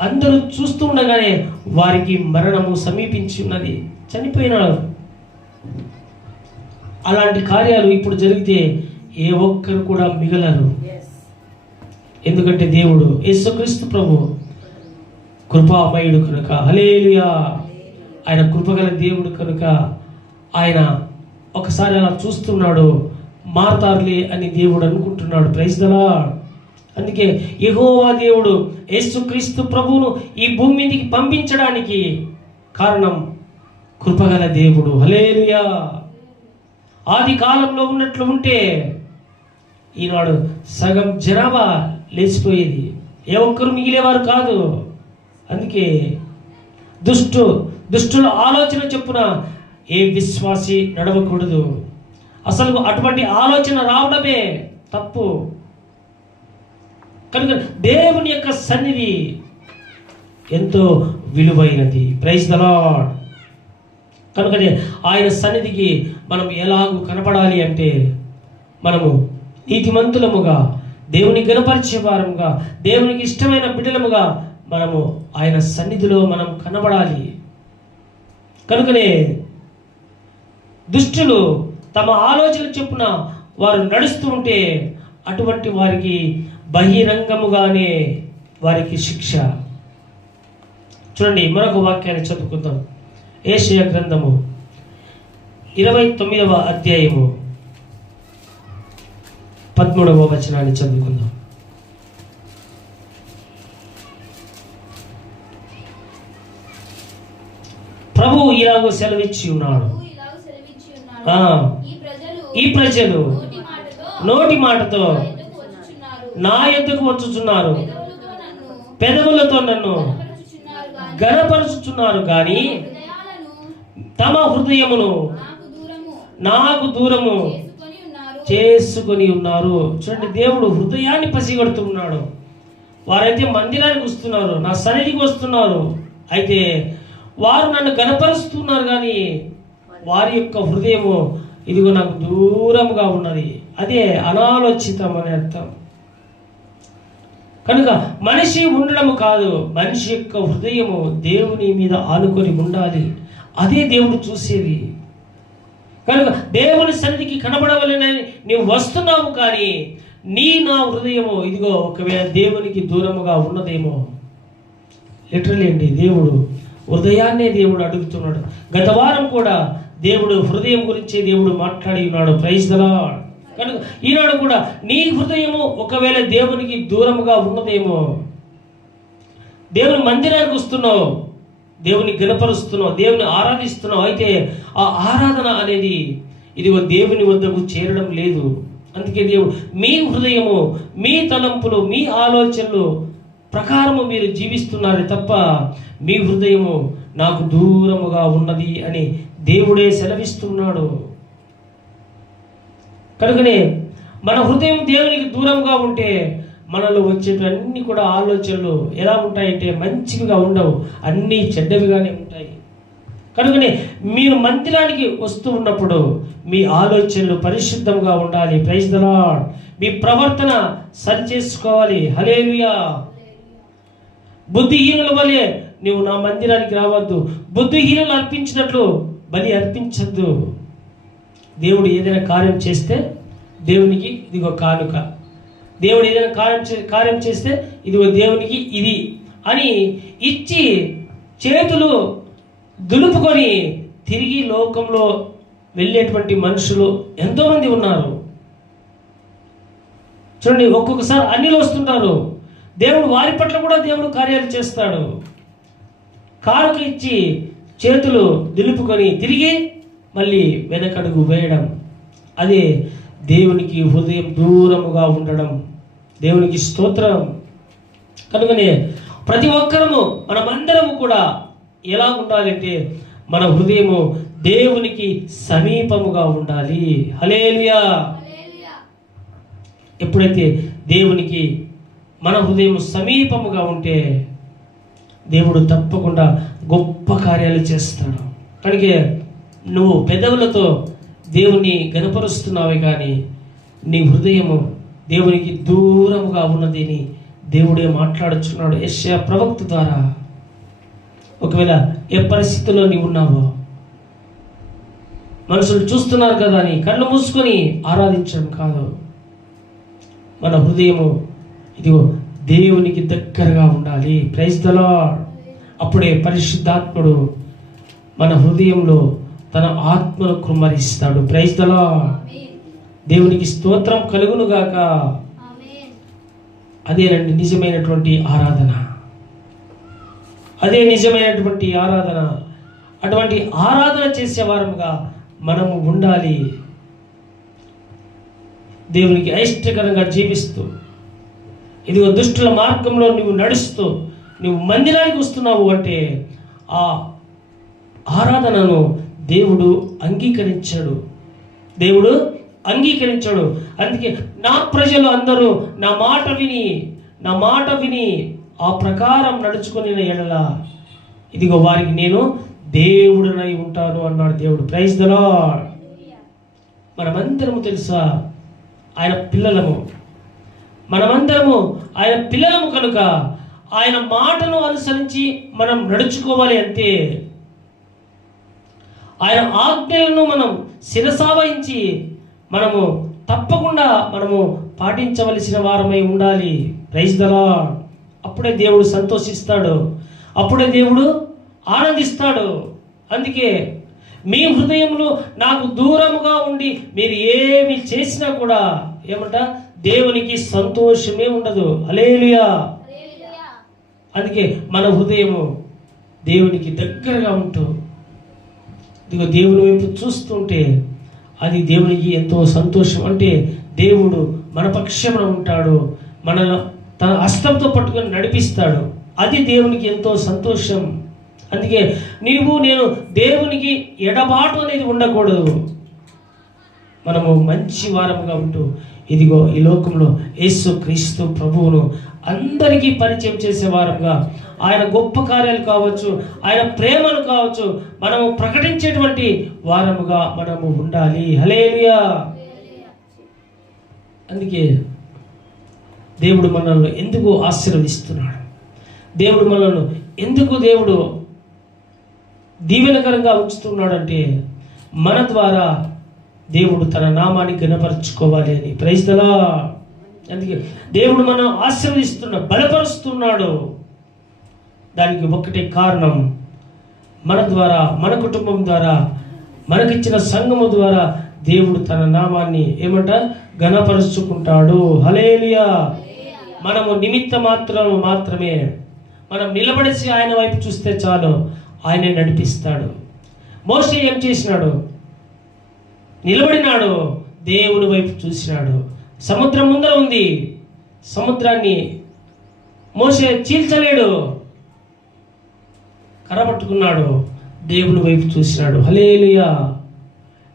అందరూ చూస్తూ ఉండగానే వారికి మరణము సమీపించి ఉన్నది, చనిపోయినాడు. అలాంటి కార్యాలు ఇప్పుడు జరిగితే ఏ ఒక్కరు కూడా మిగలరు. ఎందుకంటే దేవుడు యేసుక్రీస్తు ప్రభు కృపామయుడు కనుక. హల్లెలూయా. ఆయన కృపగల దేవుడు కనుక ఆయన ఒకసారి అలా చూస్తున్నాడు, మారతారులే అని దేవుడు అనుకుంటున్నాడు. Praise the Lord. అందుకే యెహోవా దేవుడు యేసుక్రీస్తు ప్రభువును ఈ భూమి మీదకి పంపించడానికి కారణం కృపగల దేవుడు. హల్లెలూయా. ఆది కాలంలో ఉన్నట్లు ఉంటే ఈనాడు సగం జనాభా లేచిపోయేది, ఏ ఒక్కరు మిగిలేవారు కాదు. అందుకే దుష్టుల ఆలోచన చొప్పున ఏ విశ్వాసి నడవకూడదు. అసలు అటువంటి ఆలోచన రావడమే తప్పు. కనుక దేవుని యొక్క సన్నిధి ఎంతో విలువైనది. Praise the Lord. కనుకనే ఆయన సన్నిధికి మనం ఎలాగూ కనపడాలి అంటే మనము నీతిమంతులముగా, దేవుని గణపరిచే వారముగా, దేవునికి ఇష్టమైన బిడ్డలముగా మనము ఆయన సన్నిధిలో మనం కనబడాలి. కనుకనే దుష్టులు తమ ఆలోచన చొప్పున వారు నడుస్తూ ఉంటే అటువంటి వారికి బహిరంగముగానే వారికి శిక్ష. చూడండి, మరొక వాక్యాన్ని చదువుకుందాం. యెషయా గ్రంథము 29వ అధ్యాయము 13వ వచనాన్ని చదువుకుందాం. ప్రభువు ఇలాగూ సెలవిచ్చి ఉన్నాడు, ఈ ప్రజలు నోటి మాటతో నా యొద్దకు వచ్చుచున్నారు, పెదవులతో నన్ను గణపరుచుచున్నారు కానీ తమ హృదయమును నాకు దూరము చేసుకొని ఉన్నారు. చూడండి, దేవుడు హృదయాన్ని పసిగడుతున్నాడు. వారైతే మందిరానికి వస్తున్నారు, నా సన్నిధికి వస్తున్నారు, అయితే వారు నన్ను గణపరుస్తున్నారు కానీ వారి యొక్క హృదయము ఇదిగో నాకు దూరంగా ఉన్నది. అదే అనాలోచితం అని అర్థం. కనుక మనిషి ఉండడము కాదు, మనిషి యొక్క హృదయము దేవుని మీద ఆనుకొని ఉండాలి. అదే దేవుడు చూసేది. కనుక దేవుని సన్నిధికి కనబడవలెనని నీవు వస్తున్నావు, కానీ నా హృదయము ఇదిగో ఒకవేళ దేవునికి దూరముగా ఉన్నదేమో. లిటరలీ అండి, దేవుడు హృదయాన్నే దేవుడు అడుగుతున్నాడు. గత వారం కూడా దేవుడు హృదయం గురించి దేవుడు మాట్లాడి ఉన్నాడు. Praise the Lord. కనుక ఈనాడు కూడా నీ హృదయము ఒకవేళ దేవునికి దూరముగా ఉన్నదేమో. దేవుని మందిరానికి వస్తున్నావు, దేవుని గణపరుస్తున్నావు, దేవుని ఆరాధిస్తున్నావు, అయితే ఆ ఆరాధన అనేది ఇదిగో దేవుని వద్దకు చేరడం లేదు. అందుకే దేవుడు మీ హృదయము, మీ తలంపులు, మీ ఆలోచనలు ప్రకారము మీరు జీవిస్తున్నారు తప్ప మీ హృదయము నాకు దూరముగా ఉన్నది అని దేవుడే సెలవిస్తున్నాడు. కనుకనే మన హృదయం దేవునికి దూరంగా ఉంటే మనలో వచ్చేటన్నీ కూడా ఆలోచనలు ఎలా ఉంటాయంటే మంచివిగా ఉండవు, అన్నీ చెడ్డవిగానే ఉంటాయి. కనుకనే మీరు మందిరానికి వస్తూ ఉన్నప్పుడు మీ ఆలోచనలు పరిశుద్ధంగా ఉండాలి. Praise the lord. మీ ప్రవర్తన సరి చేసుకోవాలి. హల్లెలూయా. బుద్ధిహీనుల వలె నువ్వు నా మందిరానికి రావద్దు. బుద్ధిహీనులు అర్పించినట్లు బలి అర్పించద్దు. దేవుడు ఏదైనా కార్యం చేస్తే దేవునికి ఇదిగో కానుక, దేవుడు ఏదైనా కార్యం చేస్తే ఇదిగో దేవునికి ఇది అని ఇచ్చి చేతులు దులుపుకొని తిరిగి లోకంలో వెళ్ళేటువంటి మనుషులు ఎంతోమంది ఉన్నారు. చూడండి, ఒక్కొక్కసారి అన్యులు వస్తుంటారు, దేవుడు వారి పట్ల కూడా దేవుడు కార్యాలు చేస్తాడు. కానుక ఇచ్చి చేతులు దులుపుకొని తిరిగి మళ్ళీ వెనకడుగు వేయడం, అదే దేవునికి హృదయం దూరముగా ఉండడం. దేవునికి స్తోత్రం. కనుకనే ప్రతి ఒక్కరము మనమందరము కూడా ఎలా ఉండాలంటే మన హృదయము దేవునికి సమీపముగా ఉండాలి. హల్లెలూయా. ఎప్పుడైతే దేవునికి మన హృదయం సమీపముగా ఉంటే దేవుడు తప్పకుండా గొప్ప కార్యాలు చేస్తాడు. కనుక నువ్వు పెదవులతో దేవుని గణపరుస్తున్నావే కానీ నీ హృదయము దేవునికి దూరముగా ఉన్నదని దేవుడే మాట్లాడుచున్నాడు యెషయా ప్రవక్త ద్వారా. ఒకవేళ ఏ పరిస్థితుల్లో నీవు ఉన్నావో, మనుషులు చూస్తున్నారు కదా అని కళ్ళు మూసుకొని ఆరాధించడం కాదు. మన హృదయము ఇదిగో దేవునికి దగ్గరగా ఉండాలి. Praise the Lord. అప్పుడే పరిశుద్ధాత్ముడు మన హృదయంలో తన ఆత్మను కుమ్మరిస్తాడు. Praise the Lord. దేవునికి స్తోత్రం కలుగును గాక. అదేనండి నిజమైనటువంటి ఆరాధన. అదే నిజమైనటువంటి ఆరాధన. అటువంటి ఆరాధన చేసేవారముగా మనము ఉండాలి. దేవునికి అయిష్టకరంగా జీవిస్తూ ఇదిగో దుష్టుల మార్గంలో నువ్వు నడుస్తూ నువ్వు మందిరానికి వస్తున్నావు అంటే ఆ ఆరాధనను దేవుడు అంగీకరించాడు. దేవుడు అంగీకరించాడు. అందుకే నా ప్రజలు అందరూ నా మాట విని ఆ ప్రకారం నడుచుకుని ఎడల ఇదిగో వారికి నేను దేవుడనై ఉంటాను అన్నాడు దేవుడు. Praise the Lord. మనమందరము తెలుసా ఆయన పిల్లలము. మనమందరము ఆయన పిల్లలము కనుక ఆయన మాటను అనుసరించి మనం నడుచుకోవాలి అంతే. ఆయన ఆజ్ఞలను మనం శిరసావహించి మనము తప్పకుండా మనము పాటించవలసిన వారమై ఉండాలి. Praise the Lord. అప్పుడే దేవుడు సంతోషిస్తాడు, అప్పుడే దేవుడు ఆనందిస్తాడు. అందుకే మీ హృదయంలో నాకు దూరముగా ఉండి మీరు ఏమి చేసినా కూడా ఏమంట దేవునికి సంతోషమే ఉండదు. హల్లెలూయా. అందుకే మన హృదయము దేవునికి దగ్గరగా ఉంటూ ఇదిగో దేవుని వైపు చూస్తుంటే అది దేవునికి ఎంతో సంతోషం. అంటే దేవుడు మన పక్షమున ఉంటాడు, మన తన హస్తంతో పట్టుకొని నడిపిస్తాడు. అది దేవునికి ఎంతో సంతోషం. అందుకే నేను దేవునికి ఎడబాటు అనేది ఉండకూడదు. మనము మంచి వారముగా ఉంటూ ఇదిగో ఈ లోకంలో యేసు క్రీస్తు ప్రభువును అందరికీ పరిచయం చేసే వారంగా, ఆయన గొప్ప కార్యాలు కావచ్చు, ఆయన ప్రేమను కావచ్చు, మనము ప్రకటించేటువంటి వారముగా మనము ఉండాలి. హల్లెలూయా. అందుకే దేవుడు మనల్ని ఎందుకు ఆశీర్వదిస్తున్నాడు, దేవుడు మనల్ని ఎందుకు దేవుడు దీవెనకరంగా ఉంచుతున్నాడంటే మన ద్వారా దేవుడు తన నామాన్ని ఘనపరచుకోవాలి అని. Praise the Lord. అందుకే దేవుడు మనం ఆశీర్వదిస్తున్నాడు, బలపరుస్తున్నాడు. దానికి ఒకటే కారణం, మన ద్వారా, మన కుటుంబం ద్వారా, మనకిచ్చిన సంఘము ద్వారా దేవుడు తన నామాన్ని ఘనపరుచుకుంటాడు. హల్లెలూయా. మనము నిమిత్త మాత్రమే మనం నిలబడేసి ఆయన వైపు చూస్తే చాలు, ఆయనే నడిపిస్తాడు. మోషే ఏం చేసినాడు? నిలబడినాడు, దేవుని వైపు చూసినాడు. సముద్రం ముందర ఉంది, సముద్రాన్ని మోషే చీల్చలేడు, కర్రపట్టుకున్నాడు, దేవుని వైపు చూసినాడు. హల్లెలూయా.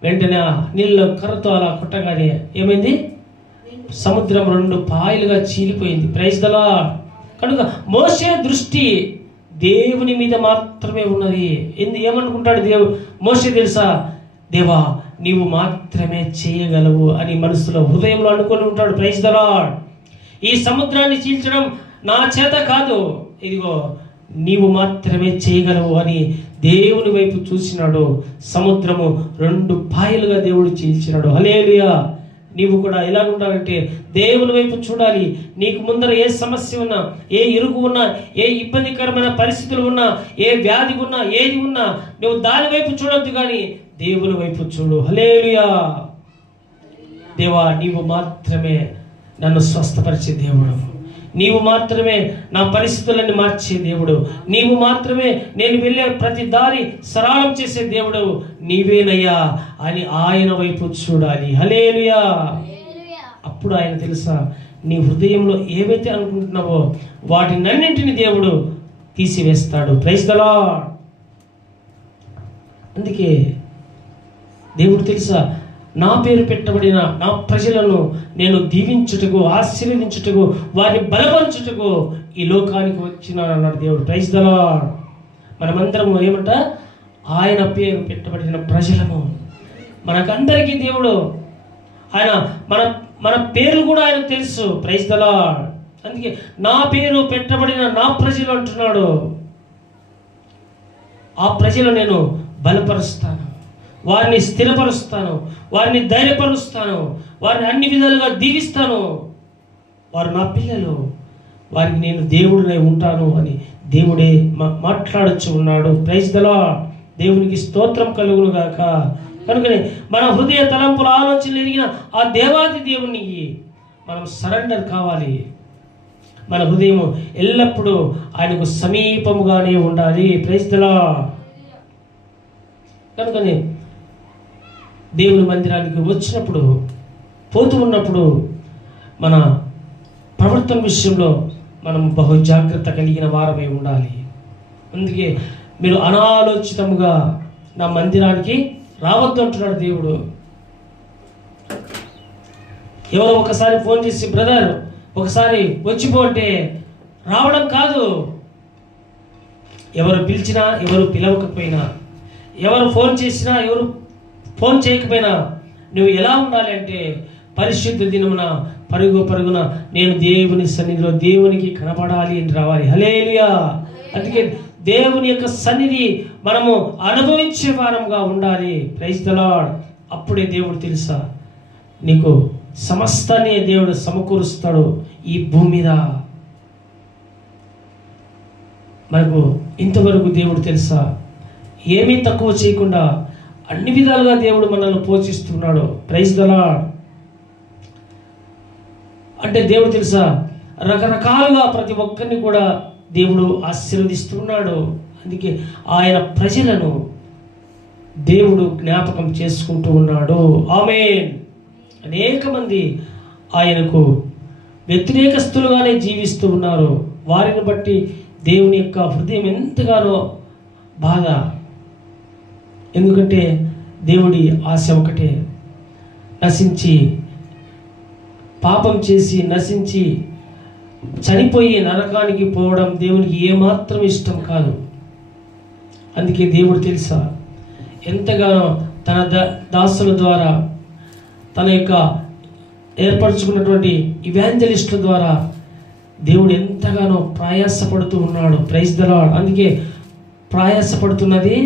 వెంటనే నీళ్ళు కర్రతో అలా కొట్టగానే ఏమైంది? సముద్రం 2 పాయలుగా చీలిపోయింది. Praise the Lord. కనుక మోషే దృష్టి దేవుని మీద మాత్రమే ఉన్నది. ఏమనుకుంటాడు మోషే తెలుసా? దేవా, నీవు మాత్రమే చేయగలవు అని మనసులో, హృదయంలో అనుకొని ఉంటాడు. Praise the Lord. ఈ సముద్రాన్ని చీల్చడం నా చేత కాదు, ఇదిగో నీవు మాత్రమే చేయగలవు అని దేవుని వైపు చూసినాడు. సముద్రము 2 పాయలుగా దేవుడు చీల్చినాడు. హల్లెలూయా. నీవు కూడా ఎలా ఉండాలంటే దేవుని వైపు చూడాలి. నీకు ముందర ఏ సమస్య ఉన్నా, ఏ ఇరుగు ఉన్నా, ఏ ఇబ్బందికరమైన పరిస్థితులు ఉన్నా, ఏ వ్యాధి ఉన్నా, ఏది ఉన్నా, నువ్వు దాని వైపు చూడొద్దు, కానీ దేవుని వైపు చూడు. హల్లెలూయా. దేవా, నీవు మాత్రమే నన్ను స్వస్థపరిచే దేవుడు, నీవు మాత్రమే నా పరిస్థితులన్నీ మార్చే దేవుడు, నీవు మాత్రమే నేను వెళ్ళే ప్రతి దారి సరళం చేసే దేవుడు నీవేనయ్యా అని ఆయన వైపు చూడాలి. హల్లెలూయా. అప్పుడు ఆయన తెలుసా, నీ హృదయంలో ఏవైతే అనుకుంటున్నావో వాటినన్నింటినీ దేవుడు తీసివేస్తాడు. Praise the Lord. అందుకే దేవుడు తెలుసా, నా పేరు పెట్టబడిన నా ప్రజలను నేను దీవించుటకు, ఆశీర్వదించుటకు, వారిని బలపరచుటకు ఈ లోకానికి వచ్చినాడు అన్నాడు దేవుడు. Praise the Lord. మనమందరము ఆయన పేరు పెట్టబడిన ప్రజలము. మనకందరికీ దేవుడు ఆయన మన పేర్లు కూడా ఆయనకు తెలుసు. Praise the Lord. అందుకే నా పేరు పెట్టబడిన నా ప్రజలు అంటున్నాడు. ఆ ప్రజలు నేను బలపరుస్తాను, వారిని స్థిరపరుస్తాను, వారిని ధైర్యపరుస్తాను, వారిని అన్ని విధాలుగా దీవిస్తాను. వారు నా పిల్లలు, వారికి నేను దేవుడినై ఉంటాను అని దేవుడే మాట్లాడొచ్చు ఉన్నాడు. Praise the Lord. దేవునికి స్తోత్రం కలుగును గాక. కనుకనే మన హృదయ తలంపుల ఆలోచనలు ఎరిగిన ఆ దేవాది దేవునికి మనం సరెండర్ కావాలి. మన హృదయం ఎల్లప్పుడూ ఆయనకు సమీపముగానే ఉండాలి. Praise the Lord. కనుకనే దేవుని మందిరానికి వచ్చినప్పుడు, పోతూ ఉన్నప్పుడు మన ప్రవర్తన విషయంలో మనం బహు జాగ్రత్త కలిగిన వారమై ఉండాలి. అందుకే మీరు అనాలోచితముగా నా మందిరానికి రావద్దు అంటున్నాడు దేవుడు. ఎవరో ఒకసారి ఫోన్ చేసి, బ్రదర్ ఒకసారి వచ్చిపో అంటే రావడం కాదు. ఎవరు పిలిచినా, ఎవరు పిలవకపోయినా, ఎవరు ఫోన్ చేసినా, ఎవరు ఫోన్ చేయకపోయినా నువ్వు ఎలా ఉండాలి అంటే, పరిశుద్ధ దినమున పరుగున నేను దేవుని సన్నిధిలో దేవునికి కనపడాలి అని రావాలి. హల్లెలూయా. అందుకే దేవుని యొక్క సన్నిధి మనము అనుభవించే వారంగా ఉండాలి. Praise the Lord. అప్పుడే దేవుడు తెలుసా, నీకు సమస్తాన్ని దేవుడు సమకూరుస్తాడు ఈ భూమి మీద. మనకు ఇంతవరకు దేవుడు తెలుసా, ఏమీ తక్కువ చేయకుండా అన్ని విధాలుగా దేవుడు మనల్ని పోషిస్తున్నాడు. Praise the lord. అంటే దేవుడు తెలుసా, రకరకాలుగా ప్రతి ఒక్కరిని కూడా దేవుడు ఆశీర్వదిస్తున్నాడు. అందుకే ఆయన ప్రజలను దేవుడు జ్ఞాపకం చేసుకుంటూ ఉన్నాడు. ఆమేన్. అనేక మంది ఆయనకు వ్యతిరేకస్తులుగానే జీవిస్తూ ఉన్నారు. వారిని బట్టి దేవుని యొక్క హృదయం ఎంతగానో బాధ. ఎందుకంటే దేవుడి ఆశ ఒకటే, నశించి పాపం చేసి నశించి చనిపోయి నరకానికి పోవడం దేవునికి ఏమాత్రం ఇష్టం కాదు. అందుకే దేవుడు తెలుసా ఎంతగానో తన దాసుల ద్వారా, తన యొక్క ఏర్పరచుకున్నటువంటి ఇవాంజలిస్టుల ద్వారా దేవుడు ఎంతగానో ప్రయాసపడుతూ ఉన్నాడు. Praise the Lord. అందుకే ప్రయాసపడుతున్నది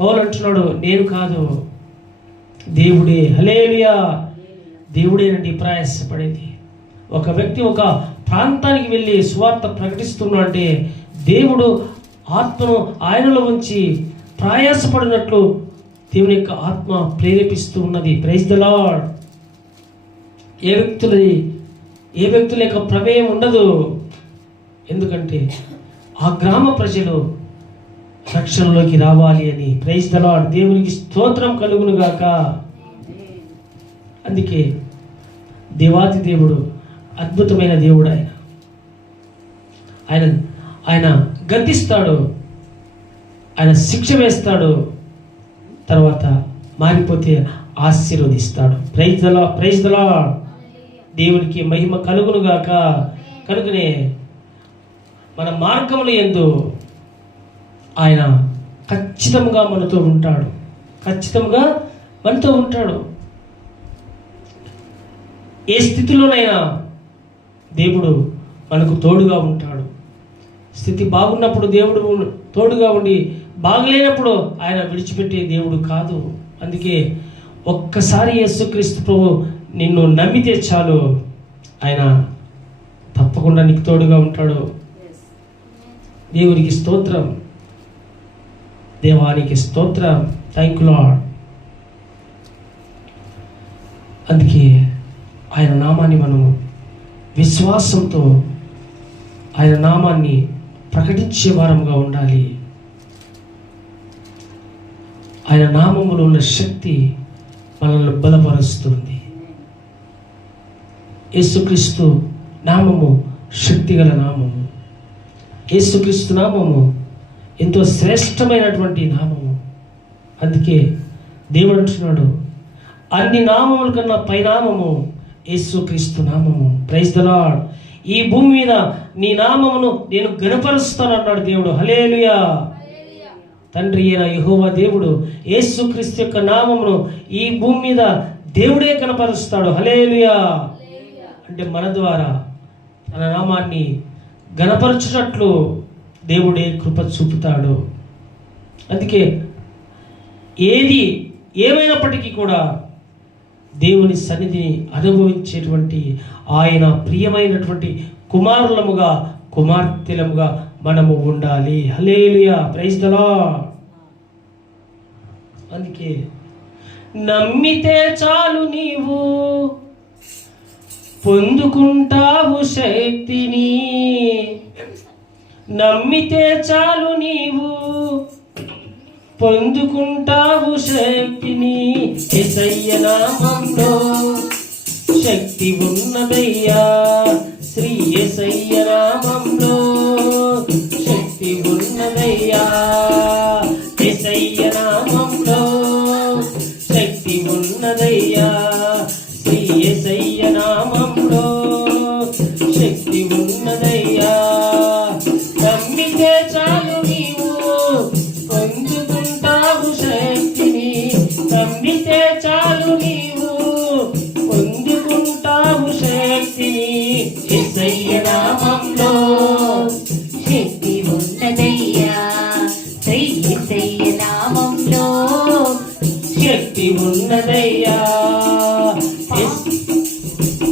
పౌలు అంటున్నాడు, నేను కాదు, దేవుడే. హల్లెలూయా. దేవుడేనండి ప్రయాసపడేది. ఒక వ్యక్తి ఒక ప్రాంతానికి వెళ్ళి సువార్త ప్రకటిస్తున్నాడు అంటే దేవుడు ఆత్మను ఆయనలో ఉంచి ప్రయాసపడినట్లు దేవుని యొక్క ఆత్మ ప్రేరేపిస్తూ ఉన్నది. Praise the lord. ఏ వ్యక్తుల యొక్క ప్రమేయం ఉండదు. ఎందుకంటే ఆ గ్రామ ప్రజలు రక్షణలోకి రావాలి అని. Praise the Lord. దేవునికి స్తోత్రం కలుగును గాక. అందుకే దేవాతి దేవుడు అద్భుతమైన దేవుడు. ఆయన గద్దిస్తాడు, ఆయన శిక్ష వేస్తాడు, తర్వాత మారిపోతే ఆశీర్వదిస్తాడు. Praise the Lord. దేవునికి మహిమ కలుగును గాక. కనుకనే మన మార్గములు యందు ఆయన ఖచ్చితంగా మనతో ఉంటాడు. ఖచ్చితంగా మనతో ఉంటాడు. ఏ స్థితిలోనైనా దేవుడు మనకు తోడుగా ఉంటాడు. స్థితి బాగున్నప్పుడు దేవుడు తోడుగా ఉండి, బాగలేనప్పుడు ఆయన విడిచిపెట్టే దేవుడు కాదు. అందుకే ఒక్కసారి యేసుక్రీస్తు ప్రభు నిన్ను నమ్మితే చాలు, ఆయన తప్పకుండా నీకు తోడుగా ఉంటాడు. దేవునికి స్తోత్రం, దేవానికి స్తోత్రం. Thank you lord. అందుకే ఆయన నామాన్ని మనము విశ్వాసంతో ఆయన నామాన్ని ప్రకటించే వారంగా ఉండాలి. ఆయన నామములో ఉన్న శక్తి మనల్ని బలపరుస్తుంది. యేసుక్రీస్తు నామము శక్తిగల నామము. యేసుక్రీస్తు నామము ఎంతో శ్రేష్టమైనటువంటి నామము. అందుకే దేవుడు అంటున్నాడు, అన్ని నామముల కన్నా పైనామము యేసుక్రీస్తు నామము. Praise the Lord. ఈ భూమి మీద నీ నామమును నేను ఘనపరుస్తాను అన్నాడు దేవుడు. హల్లెలూయా. తండ్రి అయిన యెహోవా దేవుడు యేసుక్రీస్తు యొక్క నామమును ఈ భూమి మీద దేవుడే కనపరుస్తాడు. హల్లెలూయా. అంటే మన ద్వారా తన నామాన్ని ఘనపరచునట్లు దేవుడే కృప చూపుతాడు. అందుకే ఏమైనప్పటికీ కూడా దేవుని సన్నిధిని అనుభవించేటువంటి ఆయన ప్రియమైనటువంటి కుమారులముగా, కుమార్తెలముగా మనము ఉండాలి. హల్లెలూయా. Praise the Lord. అందుకే నమ్మితే చాలు నీవు పొందుకుంటావు శక్తిని. నమ్మితే చాలు నీవు పొందుకుంటావు శక్తిని. యేసయ్య నామములో శక్తి ఉన్నదయ్యా. శ్రీ యేసయ్య నామములో శక్తి ఉన్నదయ్యా. యేసయ్య నామములో శక్తి ఉన్నదయ్యా. శ్రీ యేసయ్య నామములో శక్తి ఉన్నదయ్యా. నమ్మితే చాలు నీవు పొందుకుంటావు శక్తిని. నమ్మితే చాలు నీవు పొందుకుంటావు శక్తిని. యేసయ్య నామములో శక్తి ఉన్నదయ్యా. శ్రీ యేసయ్య నామములో శక్తి ఉన్నదయ్యా.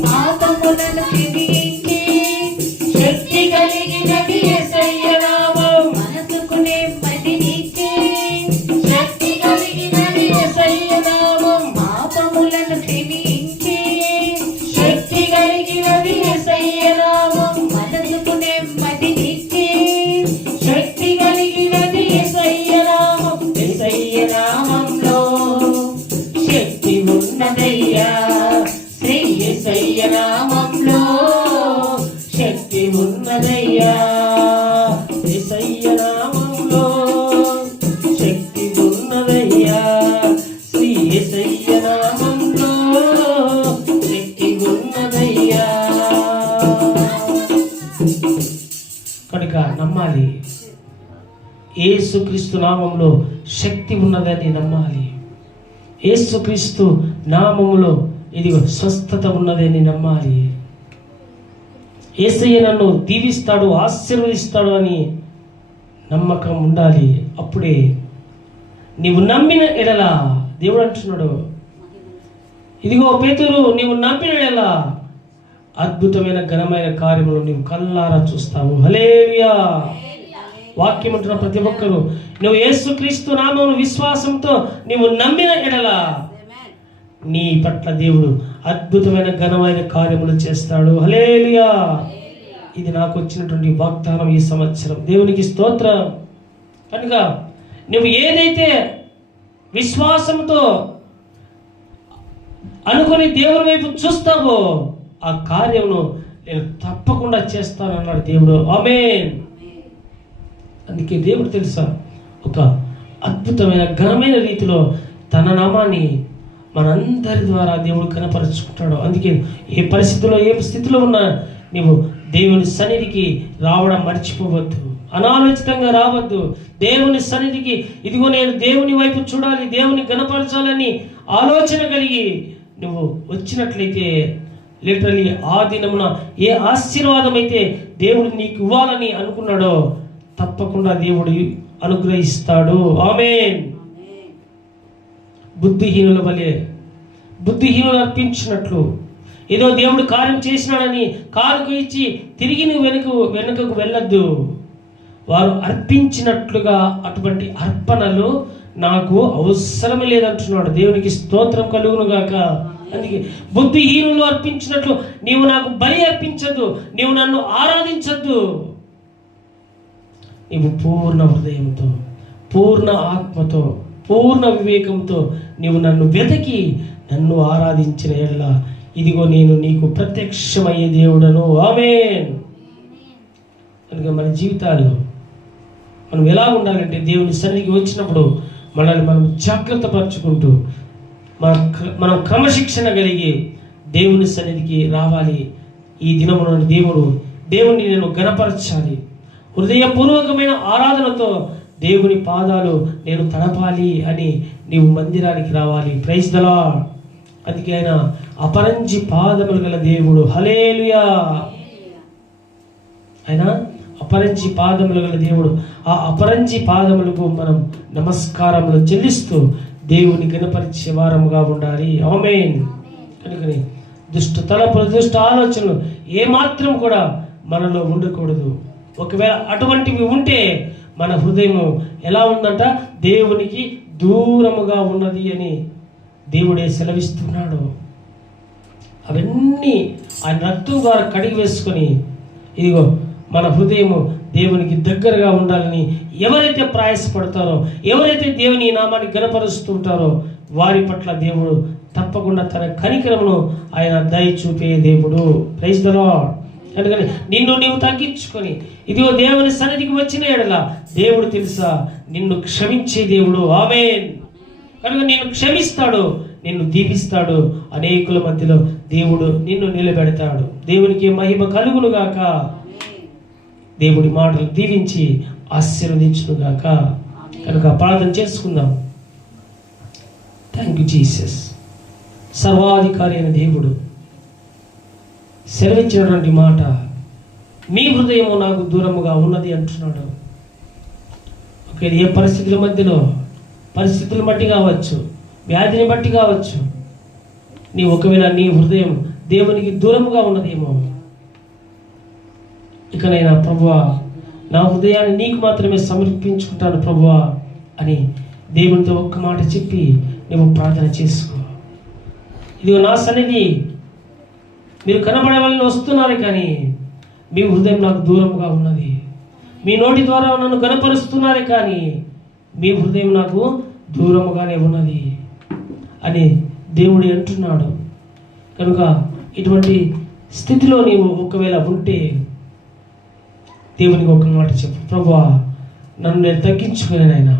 పాపములను క్షమించి శక్తి కలిగినది యేసయ్య నామం. మనసుకు నెమ్మదినిచ్చి శక్తి కలిగినది యేసయ్య నామం. పాపములను క్షమించి శక్తి కలిగినది యేసయ్య నామం. మనసుకు నెమ్మదినిచ్చి శక్తి కలిగినది యేసయ్య నామం. యేసయ్య నామంలో శక్తి ఉన్నదయ్యా. శ్రీ యేసయ్య నామంలో శక్తి ఉన్నదయ్యా. యేసయ్య నామంలో శక్తి ఉన్నదయ్యా. శ్రీ యేసయ్య నామంలో శక్తి ఉన్నదయ్యా. కనుక నమ్మాలి. యేసుక్రీస్తు నామములో శక్తి ఉన్నదని నమ్మాలి. యేసుక్రీస్తు నామములో ఇది స్వస్థత ఉన్నదని నమ్మాలి. యేసయ్య నన్ను దీవిస్తాడు, ఆశీర్వదిస్తాడు అని నమ్మకం ఉండాలి. అప్పుడే నీవు నమ్మిన ఎడల, దేవుడు అంటున్నాడు, ఇదిగో పేతురు, నీవు నమ్మిన ఎడల అద్భుతమైన ఘనమైన కార్యములు నీవు కల్లారా చూస్తావు. హల్లెలూయా. వాక్యం అంటున్న ప్రతి ఒక్కరు నువ్వు యేసుక్రీస్తు నామమును విశ్వాసంతో నీవు నమ్మిన ఎడల నీ పట్ల దేవుడు అద్భుతమైన ఘనమైన కార్యములు చేస్తాడు. హల్లెలూయా. ఇది నాకు వచ్చినటువంటి వాగ్దానం ఈ సంవత్సరం. దేవునికి స్తోత్రం. కనుక నువ్వు ఏదైతే విశ్వాసంతో అనుకొని దేవుని వైపు చూస్తావో ఆ కార్యమును నేను తప్పకుండా చేస్తానన్నాడు దేవుడు. ఆమేన్. అందుకే దేవుడు తెలుసా, ఒక అద్భుతమైన ఘనమైన రీతిలో తన నామాన్ని మనందరి ద్వారా దేవుడు కనపరుచుకుంటాడు. అందుకే ఏ పరిస్థితిలో, ఏ స్థితిలో ఉన్నా నీవు దేవుని సన్నిధికి రావడం మర్చిపోవద్దు. అనాలోచితంగా రావద్దు. దేవుని సన్నిధికి ఇదిగో నేను దేవుని వైపు చూడాలి, దేవుని గణపరచాలని ఆలోచన కలిగి నువ్వు వచ్చినట్లయితే లిటరలీ ఆ దినమున ఏ ఆశీర్వాదం అయితే దేవుడు నీకు ఇవ్వాలని అనుకున్నాడో తప్పకుండా దేవుడు అనుగ్రహిస్తాడు. ఆమేన్. బుద్ధిహీనుల వలె బుద్ధిహీనులు అర్పించినట్లు ఏదో దేవుడు కార్యం చేసినాడని కానుక ఇచ్చి తిరిగి నువ్వు వెనుకకు వెళ్ళొద్దు. వారు అర్పించినట్లుగా అటువంటి అర్పణలు నాకు అవసరమే లేదంటున్నాడు. దేవునికి స్తోత్రం కలుగును గాక. అందుకే బుద్ధిహీనులు అర్పించినట్లు నీవు నాకు బలి అర్పించద్దు, నీవు నన్ను ఆరాధించద్దు. నీవు పూర్ణ హృదయంతో, పూర్ణ ఆత్మతో, పూర్ణ వివేకంతో నీవు నన్ను వెతకి నన్ను ఆరాధించిన ఎడల ఇదిగో నేను నీకు ప్రత్యక్షమయ్యే దేవుడను. ఆమేన్. కనుక మన జీవితాల్లో మనం ఎలా ఉండాలంటే దేవుని సన్నిధికి వచ్చినప్పుడు మనల్ని మనం జాగ్రత్త పరుచుకుంటూ మనం క్రమశిక్షణ కలిగి దేవుని సన్నిధికి రావాలి. ఈ దినమున దేవుని నేను గణపరచాలి. హృదయపూర్వకమైన ఆరాధనతో దేవుని పాదాలు నేను తడపాలి అని నీవు మందిరానికి రావాలి. Praise the Lord. అందుకే ఆయన అపరంజి పాదములు గల దేవుడు. హల్లెలూయా. ఆయన అపరంజి పాదములు గల దేవుడు. ఆ అపరంజి పాదములకు మనం నమస్కారములు చెల్లిస్తూ దేవుని గణపరిచే వారముగా ఉండాలి. ఆమేన్. కనుకని దుష్ట తలపులు, దుష్ట ఆలోచనలు ఏమాత్రం కూడా మనలో ఉండకూడదు. ఒకవేళ అటువంటివి ఉంటే మన హృదయము ఎలా ఉందంట, దేవునికి దూరముగా ఉన్నది అని దేవుడే సెలవిస్తున్నాడు. అవన్నీ ఆయన రక్తం ద్వారా కడిగి వేసుకొని ఇదిగో మన హృదయము దేవునికి దగ్గరగా ఉండాలని ఎవరైతే ప్రయాసపడతారో, ఎవరైతే దేవుని నామాన్ని గణపరుస్తుంటారో వారి పట్ల దేవుడు తప్పకుండా తన కనికరమును ఆయన దయ చూపే దేవుడు. Praise the Lord. అందుకని నిన్ను నీవు తగ్గించుకొని ఇదిగో దేవుని సన్నిధికి వచ్చిన ఎడల దేవుడు తెలుసా నిన్ను క్షమించే దేవుడు. ఆమేన్. కనుక నిన్ను క్షమిస్తాడు, నిన్ను దీవిస్తాడు. అనేకుల మధ్యలో దేవుడు నిన్ను నిలబెడతాడు. దేవునికి మహిమ కలుగును గాక. దేవుడి మాటలు దీవించి ఆశీర్వదించును గాక. కనుక ప్రార్థన చేసుకుందాం. Thank you Jesus. సర్వాధికారి అయిన దేవుడు సెలవిచ్చినటువంటి మాట, మీ హృదయము నాకు దూరముగా ఉన్నది అంటున్నాడు. ఒకవేళ ఏ పరిస్థితుల మధ్యలో, పరిస్థితులను బట్టి కావచ్చు, వ్యాధిని బట్టి కావచ్చు, ఒకవేళ నీ హృదయం దేవునికి దూరముగా ఉన్నదేమో, ఇకనైనా ప్రభువా నా హృదయాన్ని నీకు మాత్రమే సమర్పించుకుంటాను ప్రభువా అని దేవునితో ఒక్క మాట చెప్పి నువ్వు ప్రార్థన చేసుకో. ఇదిగో నా సన్నిధి మీరు కనబడవాలని వస్తున్నారు, కానీ మీ హృదయం నాకు దూరంగా ఉన్నది. మీ నోటి ద్వారా నన్ను గణపరుస్తున్నారు, కానీ మీ హృదయం నాకు దూరముగానే ఉన్నది అని దేవుడు అంటున్నాడు. కనుక ఇటువంటి స్థితిలో నీవు ఒకవేళ ఉంటే దేవునికి ఒక మాట చెప్పు, ప్రభువా నన్ను నేను తగ్గించుకుని నాయన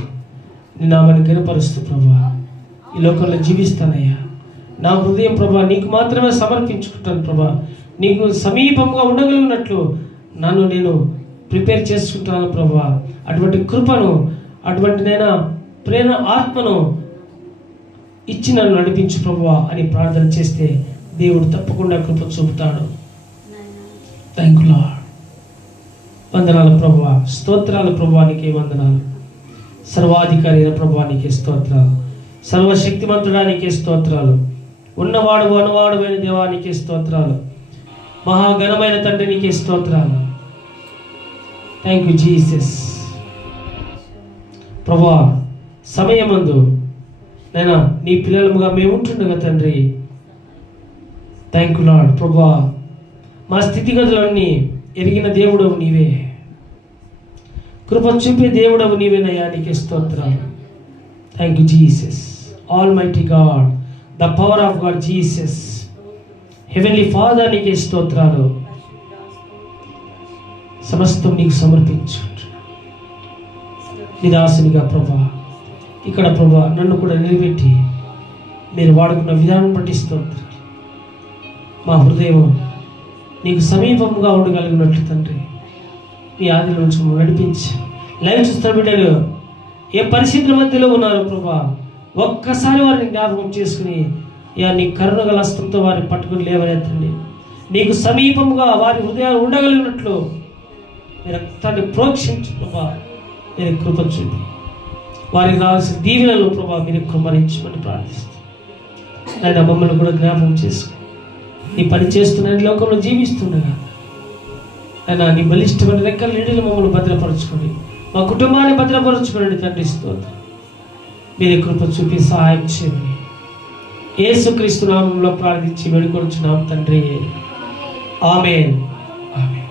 నీ నామాన్ని గణపరుస్తూ ప్రభువా ఈ లోకంలో జీవిస్తానయ్యా. నా హృదయం ప్రభా నీకు మాత్రమే సమర్పించుకుంటాను ప్రభా. నీకు సమీపంగా ఉండగలిగినట్లు నన్ను నేను ప్రిపేర్ చేసుకుంటాను ప్రభువా. అటువంటి కృపను, అటువంటి నైనా ప్రేరణ ఆత్మను ఇచ్చి నన్ను నడిపించు ప్రభువా అని ప్రార్థన చేస్తే దేవుడు తప్పకుండా కృప చూపుతాడు. Thank you Lord. వందనాలు ప్రభువా, స్తోత్రాలు ప్రభువానికి వందనాలు. సర్వాధికారి అయిన ప్రభువానికి స్తోత్రాలు, సర్వశక్తిమంతుడానికి స్తోత్రాలు, ఉన్నవాడు అనువాడువైన దేవానికి స్తోత్రాలు, మహాఘనమైన తండ్రికి స్తోత్రాలు. Thank you Jesus. ప్రభువా, సమయమందు నేను నీ పిల్లలముగా మేము ఉంటుండగా తండ్రి, థ్యాంక్ యూ లార్డ్. ప్రభువా, మా స్థితిగతులన్నీ ఎరిగిన దేవుడవు నీవే, కృప చూపే దేవుడవు నీవేనయ్యా, నీకే స్తోత్రాలు. Thank you Jesus. All mighty God, the power of God Jesus, heavenly father, నీకే స్తోత్రాలు. సమస్తం నీకు సమర్పించుకుంటున్నా నిదాసునిగా ప్రభా. ఇక్కడ ప్రభా నన్ను కూడా నిలబెట్టి మీరు వాడుకున్న విధానం బట్టి స్తోత్రాలు. మా హృదయం నీకు సమీపంగా ఉండగలిగినట్లు తండ్రి నీ ఆదిలో నుంచి నడిపించి, లైవ్ చూస్తున్న బిడ్డలు ఏ పరిస్థితుల మధ్యలో ఉన్నారో ప్రభా, ఒక్కసారి వారిని జ్ఞాపకం చేసుకుని నీ కరుణగల హస్తంతో వారిని పట్టుకుని లేవనెత్తండి. నీకు సమీపంగా వారి హృదయాలు ఉండగలిగినట్లు మీ రక్తాన్ని ప్రోక్షించు ప్రభా. మీరు కృప చూపి వారికి రావాల్సిన దీవెనలు ప్రభా మీరు కుమ్మరించమని ప్రార్థిస్తాను. నేను మమ్మల్ని కూడా జ్ఞాపకం చేసుకుని నీ పని చేస్తున్న లోకంలో జీవిస్తుండగా అయినా నీ బలిష్టమైన రెక్కల నీటిని మమ్మల్ని భద్రపరచుకొని మా కుటుంబాన్ని భద్రపరచుకోండి తండ్రి. స్తోత్రం. మీరు కృప చూపి సహాయం చేయండి. యేసుక్రీస్తు నామములో ప్రార్థించి వేడుకొనుచున్నాం తండ్రి. ఆమేన్. ఆమేన్.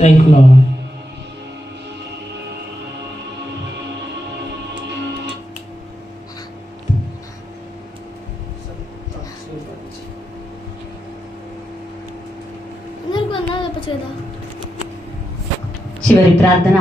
Thank you Lord. చివరి ప్రార్థన